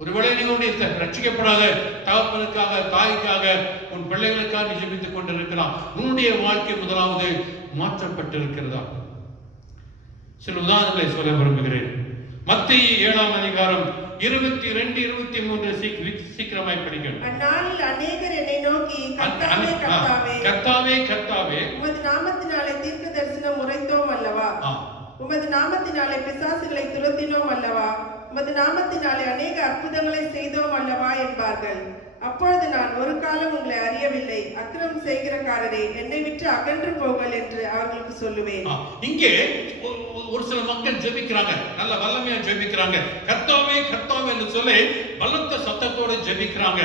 ஒருவேளை நீங்க ரட்சிக்கப்படாத தகப்பனுக்காக, தாய்க்காக, உன் பிள்ளைகளுக்காக நீ ஜெபித்துக் கொண்டிருக்கலாம். உன்னுடைய வாழ்க்கை முதலாவது மாற்றப்பட்டிருக்கிறதா? சில உதாரணங்களை சொல்ல விரும்புகிறேன். மத்தேயு 7ஆம் அதிகாரம் 22, 23 சீக்கிரமாய் படிக்கணும். அந்நாளில் அநேகர் என்னை நோக்கி, கர்த்தாவே, கர்த்தாவே, கர்த்தாவே, கர்த்தாவே, உமது நாமத்தினாலே தீர்க்க தரிசனம் உரைத்தோம் அல்லவா? உமது நாமத்தினாலே பிசாசுகளை துரத்தினோம் அல்லவா? உமது நாமத்தினாலே அநேக அற்புதங்களை செய்தோம் அல்லவா என்பார்கள். அப்பொழுது நான், ஒரு காலம் உங்களை அறியவில்லை, அக்கிரமம் செய்கிறக்காரரே, என்னை விட்டு அகன்று போங்கள் என்று அவர்களுக்கு சொல்லுவேன். இங்கே ஒரு சில மக்கள் ஜெபிக்கிறாங்க, நல்ல வல்லமையா ஜெபிக்கிறாங்க. கர்த்தாவே, கர்த்தாவே என்று சொல்லி பலத்த சத்தத்தோட ஜெபிக்கிறாங்க.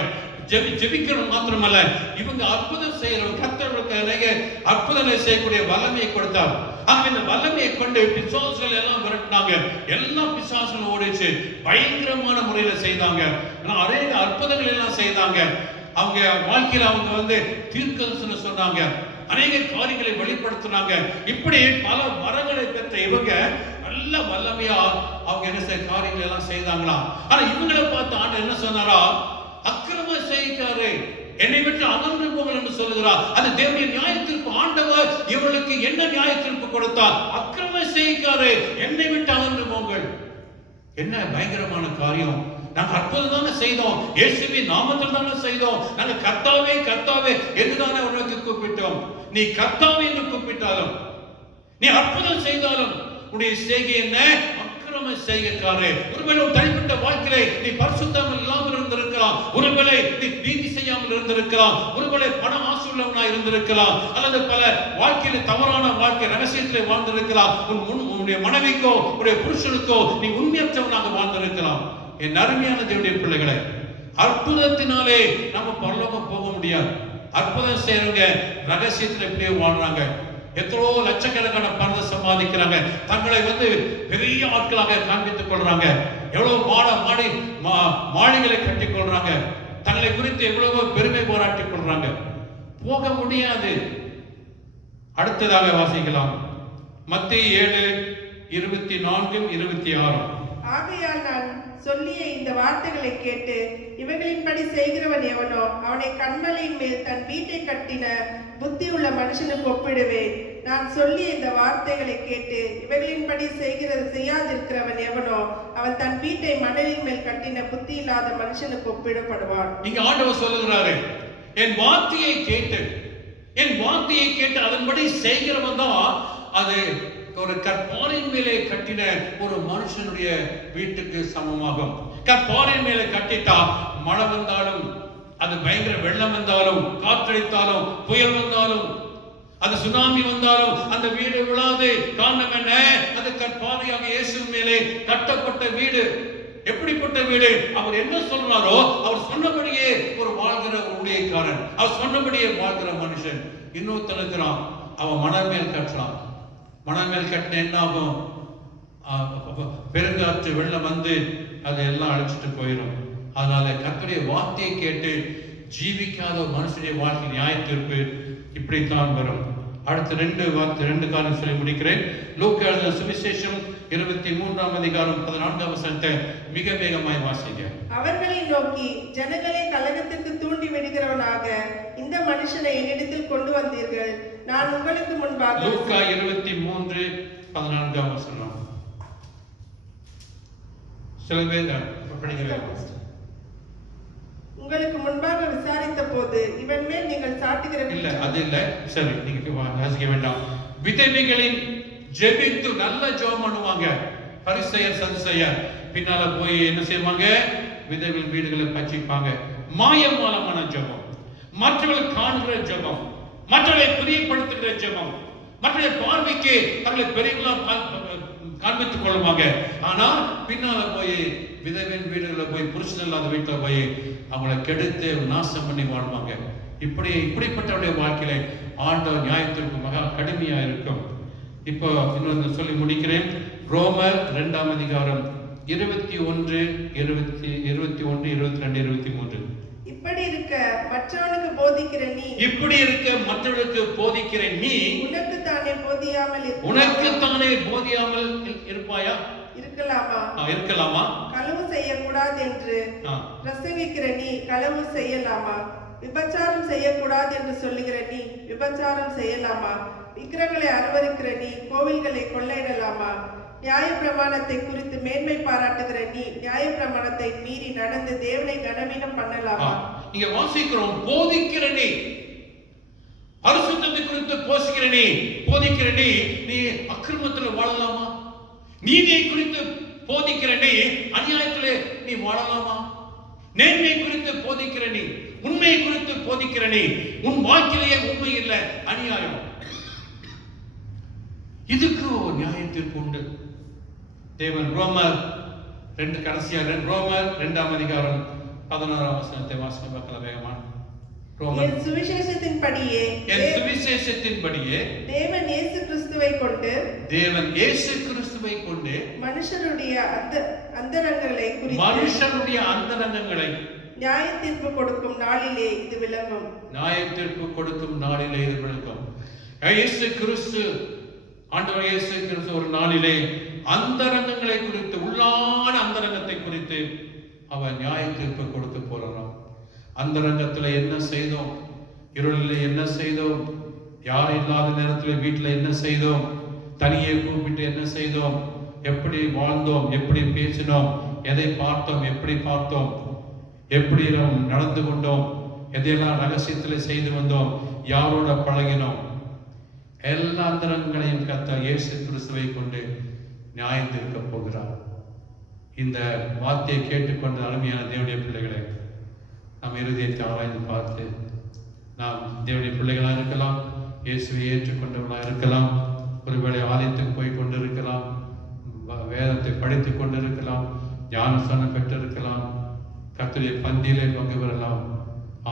ஜெபிக்கிறது மாத்திரமல்ல, இவங்க அற்புதம் செய்யறவங்க, கர்த்தர்களுக்கு அநேக அற்புதங்களை செய்யக்கூடிய வல்லமையை கொடுத்தார். இந்த வல்லமையை கொண்டு பிசாசுகள் எல்லாம் விரட்டினாங்க. எல்லா பிசாசுகளும் ஓடிச்சு. பயங்கரமான முறையில செய்தாங்க. அநேக அற்புதங்கள் எல்லாம் செய்தாங்க. அவங்க வாழ்க்கையில அவங்க வந்து தீர்க்கதரிசனம் சொன்னாங்க, அநேக காரியங்களை வெளிப்படுத்தினாங்க. இப்படி பல வரங்களை பெற்ற இவங்க நல்ல வல்லமையா அவங்க என்ன செய்ய காரியங்கள் எல்லாம் செய்தாங்களா. ஆனா இவங்களை பார்த்து ஆண்டவர் என்ன சொன்னாரா? அக்கிரம செய்கிறாரே, என்னை விட்டு அகன்று போங்கள் என்று சொல்லுகிறார். அது தேவனுடைய நியாய தீர்ப்பு. ஆண்டவர் இவர்களுக்கு என்ன நியாய தீர்ப்பு கொடுத்தார்? அக்கிரம செய்கிறாரே, என்னை விட்டு அகன்று போங்கள். என்ன பயங்கரமான காரியம்! நாங்க அற்புதம் தானே செய்தோம், இயேசுவின் நாமத்தில் தானே செய்தோம், நாங்க கர்த்தாவே, கர்த்தாவே என்றுதானே உனக்கு கூப்பிட்டோம். நீ கர்த்தாவே என்று கூப்பிட்டாலும், நீ அற்புதம் செய்தாலும் உன்னுடைய செய்கை என்ன? அக்கிரம செய்கைக்காரே. ஒருவேளை உன் தனிப்பட்ட வாழ்க்கையிலே நீ பரிசுத்தம் இல்லாமல் இருந்திருக்கலாம், ஒருவேளை நீ நீதி செய்யாமல் இருந்திருக்கலாம், ஒருவேளை பண ஆசை உள்ளவனாய் இருந்திருக்கலாம், அல்லது பல வாழ்க்கையில தவறான வாழ்க்கை ரகசியத்திலே வாழ்ந்திருக்கலாம். உன்னுடைய மனைவிக்கோ உன்னுடைய புருஷனுக்கோ நீ உண்மையற்றவனாக வாழ்ந்திருக்கலாம். என் அருமையான தேவனுடைய பிள்ளைகளை, அற்புதத்தினாலே நம்ம பரலோகம் போக முடியாது. அற்புதம் செய்யறவங்க ரகசியத்தில் எப்படியோ வாழ்றாங்க. எத்தனோ லட்சக்கணக்கான பணத்தை சம்பாதிக்கிறாங்க, தங்களை பெரிய ஆட்களாக காண்பித்துக் கொள்றாங்க, எவ்வளவு மாளிகளை கட்டிக் கொள்றாங்க, தங்களை குறித்து எவ்வளவோ பெருமை பாராட்டிக் கொள்றாங்க. போக முடியாது. அடுத்ததாக வாசிக்கலாம், மத்தேயு 7:24-26. ஆகையால் நான் சொல்லிய இந்த வார்த்தைகளை கேட்டு இவைகளின்படி செய்கிறவன் எவனோ அவனை கண்மலையின் மேல் தன் வீட்டை கட்டின புத்தியுள்ள மனுஷனுக்கு ஒப்பிடுவேன். நான் சொல்லிய இந்த வார்த்தைகளை கேட்டு இவைகளின்படி செய்யாதிருக்கிறவன் எவனோ அவன் தன் வீட்டை மணலின் மேல் கட்டின புத்தி இல்லாத மனுஷனுக்கு ஒப்பிடப்படுவான். இங்க ஆண்டவர் சொல்லுகிறாரு, என் வார்த்தையை கேட்டு அதன்படி செய்கிறவன் தான் அது ஒரு கற்பாறையின் மேலே கட்டின ஒரு மனுஷனுடைய வீட்டுக்கு சமமாகும். கற்பாறையின் மேலே கட்டிட்டா மழை வந்தாலும், அது பயங்கர வெள்ளம் வந்தாலும், காற்றடித்தாலும், புயல் வந்தாலும், அது சுனாமி வந்தாலும் அந்த வீடு விழாது. காரணம் என்ன? அது கற்பாறையாக இயேசு மேலே கட்டப்பட்ட வீடு. எப்படிப்பட்ட வீடு? அவர் என்ன சொல்றாரோ அவர் சொன்னபடியே ஒரு வாழ்கிற ஊழியக்காரன், அவர் சொன்னபடியே வாழ்கிற மனுஷன். இன்னொருத்தன் இருக்கிறான், அவன் மணல் மேல் கட்டுறான். மணல் மேல் கட்டின என்ன ஆகும்? பெருங்காற்று வெள்ளம் அதை எல்லாம் அழிச்சிட்டு போயிடும். அதனால கர்த்தருடைய வார்த்தையை கேட்டு ஜீவிக்காத ஒரு மனுஷனுடைய வாழ்க்கை நியாய தீர்ப்பு இப்படித்தான் வரும். அடுத்த ரெண்டு காலம் சொல்லி முடிக்கிறேன். லூக்கா எழுதின சுவிசேஷம் 23:14 மிக வேகமாய் வாசிங்க. அவர்களை நோக்கி, ஜனங்களை கலகத்துக்கு தூண்டி விடுகிறவனாக இந்த மனுஷனை என்னிடத்தில் கொண்டு வந்தீர்கள். நான் உங்களுக்கு முன்பாக லூக்கா 23:14 சில பேர் உங்களுக்கு முன்பாக விசாரித்த போது இவன் மேல் நீங்கள் சாட்டுகிற இல்ல அது இல்ல. சரி, நீங்க வாசிக்க வேண்டாம். விதவைகளின் ஜெபித்து நல்ல ஜெபம் பண்ணுவாங்க. பரிசேயர் சதுசேயர் பின்னால போய் என்ன செய்வாங்க? விதவைகள் வீடுகளை பச்சிப்பாங்க. மாயமாலமான ஜெபம், மற்றவர்கள் காண்கிற ஜெபம், மற்றவர்களை பிரியப்படுத்துகிற ஜெபம், மற்றவர்களை பார்வைக்கு தங்களை பெரியவங்களா காண்பித்துக் கொள்ளுவாங்க. ஆனா பின்னால போய் விதவின் வீடுகளை போய் புருஷன் இல்லாத வீட்டுல போய் அவங்களை கெடுத்து நாசம் பண்ணி வாழ்வாங்க. இப்படிப்பட்டவருடைய வாழ்க்கையில ஆண்டவர் நியாயத்திற்கு மகா கடுமையா இருக்கும். இப்போ இன்னொன்று சொல்லி முடிக்கிறேன். ரோமர் 2:21, 21, 22, 23. இப்படி இருக்க மற்றவனுக்கு போதிக்கிற நீ உனக்கு தானே போதியாமல் இருப்பாயா? இருக்கலாமா? களவு செய்யக்கூடாது என்று பிரசங்கிக்கிற நீ களவு செய்யலாமா? விபச்சாரம் செய்யக்கூடாது என்று சொல்லுகிற நீ விபச்சாரம் செய்யலாமா? விக்கிரங்களை அருவருக்கிற நீ கோவில்களை கொள்ளையிடலாமா? நியாயப்பிரமாணத்தை குறித்து மேன்மை பாராட்டுகிற நீ நியாயப்பிரமாணத்தை மீறி நடந்து தேவனை கனவீனம் பண்ணலாமா? இங்க வாசிக்கிறோம், போதிக்கிற நீ, பரிசுத்தத்தை குறித்து போதிக்கிற நீ அக்கிரமத்தில் வாழலாமா? நீதியை குறித்து போதிக்கிற நீ அநியாயத்திலே நீ வாழலாமா? நேர்மை குறித்து போதிக்கிற நீ, உண்மையை குறித்து போதிக்கிற நீ, உன் வாழ்க்கையிலேயே உண்மை இல்லை, அநியாயம், இதுக்கு நியாய தீர்ப்பு உண்டு. தேவன் ரோமர் 2:11 வாசிக்க பார்க்கலாம் வேகமா. என் சுவிசேஷத்தின்படியே தேவன் இயேசு கிறிஸ்துவை கொண்டு மனுஷருடைய அந்தரங்கங்களை நியாய தீர்ப்பு கொடுக்கும் நாளிலே இது விளங்கும். ஆண்டவர் இயேசு கிறிஸ்து ஒரு நாளிலே அந்தரங்கங்களை குறித்து, உள்ளான அந்தரங்கத்தை குறித்து அவர் நியாய தீர்ப்பு கொடுத்து போறாராம். அந்தரங்கத்துல என்ன செய்தோம், இருளில் என்ன செய்தோம், யாரும் இல்லாத நேரத்தில் வீட்டில் என்ன செய்தோம், தனியே கூப்பிட்டு என்ன செய்தோம், எப்படி வாழ்ந்தோம், எப்படி பேசினோம், எதை பார்த்தோம், எப்படி பார்த்தோம், எப்படி நடந்து கொண்டோம், எதையெல்லாம் ரகசியத்தில் செய்து வந்தோம், யாரோட பழகினோம், எல்லா அந்தரங்களையும் கர்த்தர் இயேசு கிறிஸ்துவை கொண்டு நியாயம் தீர்க்க போகிறார். இந்த வார்த்தையை கேட்டுக்கொண்ட அருமையான தேவனுடைய பிள்ளைகளை நாம் இருதயத்தை ஆராய்ந்து பார்த்து, நாம் தேவனுடைய பிள்ளைகளாக இருக்கலாம், இயேசுவை ஏற்றுக்கொண்டவர்களாக இருக்கலாம், ஒருவேளை ஆலயத்துக்கு போய் கொண்டிருக்கலாம், வேதத்தை படித்து கொண்டிருக்கலாம், ஞானஸ்தானம் பெற்றிருக்கலாம், கர்த்தருடைய பந்தியிலே பங்கு பெறலாம்.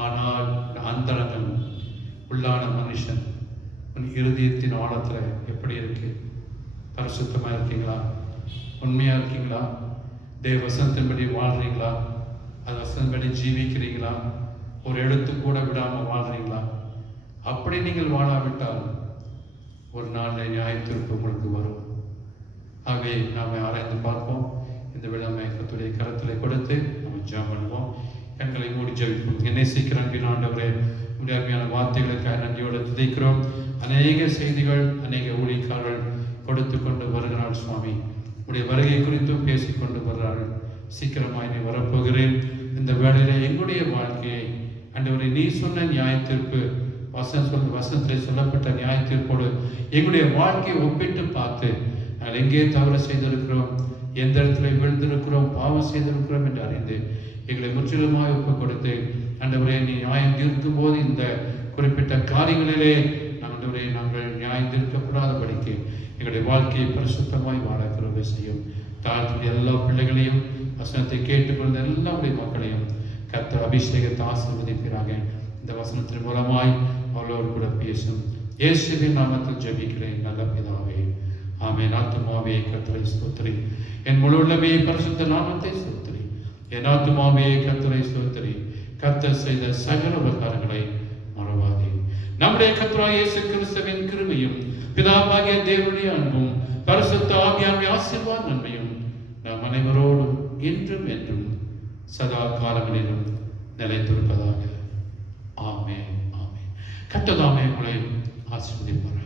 ஆனால் அந்தரங்கம் உள்ளான மனுஷன் உன் இருதயத்தின் ஆழத்துல எப்படி இருக்கு? பரிசுத்தமா இருக்கீங்களா? உண்மையா இருக்கீங்களா? தேவ வசனத்தின்படி வாழ்றீங்களா? அது வசனத்தின்படி ஜீவிக்கிறீங்களா? ஒரு எழுத்து கூட விடாம வாழ்றீங்களா? அப்படி நீங்கள் வாழாவிட்டால் ஒரு நாளில் நியாயத்தீர்ப்பு உங்களுக்கு வரும். ஆகவே நாம ஆராய்ந்து பார்ப்போம். இந்த விழாமை கர்த்தருடைய கரத்திலே கொடுத்து நம்ம ஜெபம் பண்ணுவோம். கண்களை மூடி ஜெபிப்போம். என்னை சீக்கிரம் ஆண்டவரே, உடைய அருமையான வார்த்தைகளுக்காக நன்றியோடு துதிக்கிறோம். அநேக செய்திகள், அநேக ஊழியக்காரர்கள் கொடுத்து கொண்டு வருகிறார் சுவாமி. உடைய வருகை குறித்தும் பேசிக்கொண்டு வருகிறார்கள். சீக்கிரமாய் நீ வரப்போகிறேன். இந்த வேளையில எங்களுடைய வாழ்க்கையை ஆண்டவரே, நீ சொன்ன நியாயத்தீர்ப்பு, வசனத்திலே சொல்லப்பட்ட நியாயத்தீர்ப்போடு எங்களுடைய வாழ்க்கையை ஒப்பிட்டு பார்த்து நாங்கள் எங்கே தவறு செய்திருக்கிறோம், எந்த இடத்துல விழுந்திருக்கிறோம், பாவம் செய்திருக்கிறோம் என்று அறிந்து எங்களை முற்றிலுமாய் ஒப்புக் கொடுத்து ஆண்டவரே, நீ நியாயம் தீர்க்கும் போது இந்த குறிப்பிட்ட காரியங்களிலே நாங்கள் நியாயம் தீர்க்கப்படாதபடிக்கு எங்களுடைய வாழ்க்கையை பரிசுத்தமாய் வாழ கிருபை செய்யும். தாழ்த்துடைய எல்லா பிள்ளைகளையும், வசனத்தை கேட்டுக்கொண்ட எல்லாருடைய மக்களையும் கர்த்தர் அபிஷேகத்தை ஆசீர்வதிப்பீராக. இந்த வசனத்தின் மூலமாய் அவளோடு கூட பேசும் இயேசுவின் நாமத்தில் ஜெபிக்கிறேன் நல்ல பிதாவே, ஆமென். ஆத்துமாவே கர்த்தரை ஸ்தோத்திரி, என் முழு உள்ளமே பரிசுத்த நாமத்தை ஸ்தோத்திரி. என் ஆத்துமாவே கர்த்தரை ஸ்தோத்திரி, கர்த்தர் செய்த சகல உபகாரங்களை மறவாதே. நம்முடைய கர்த்தராகிய இயேசு கிறிஸ்துவின் கிருபையும் பிதாவாகிய தேவனுடைய அன்பும் பரிசுத்த ஆவியானவருடைய ஆசீர்வாத நன்மையும் நாம் அனைவரோடும் இன்றும் என்றும் சதா காலங்களிலும் நிலைத்திருப்பதாக. ஆமென், ஆமென். கர்த்தர் தாமே உங்களை ஆசீர்வதிப்பார்.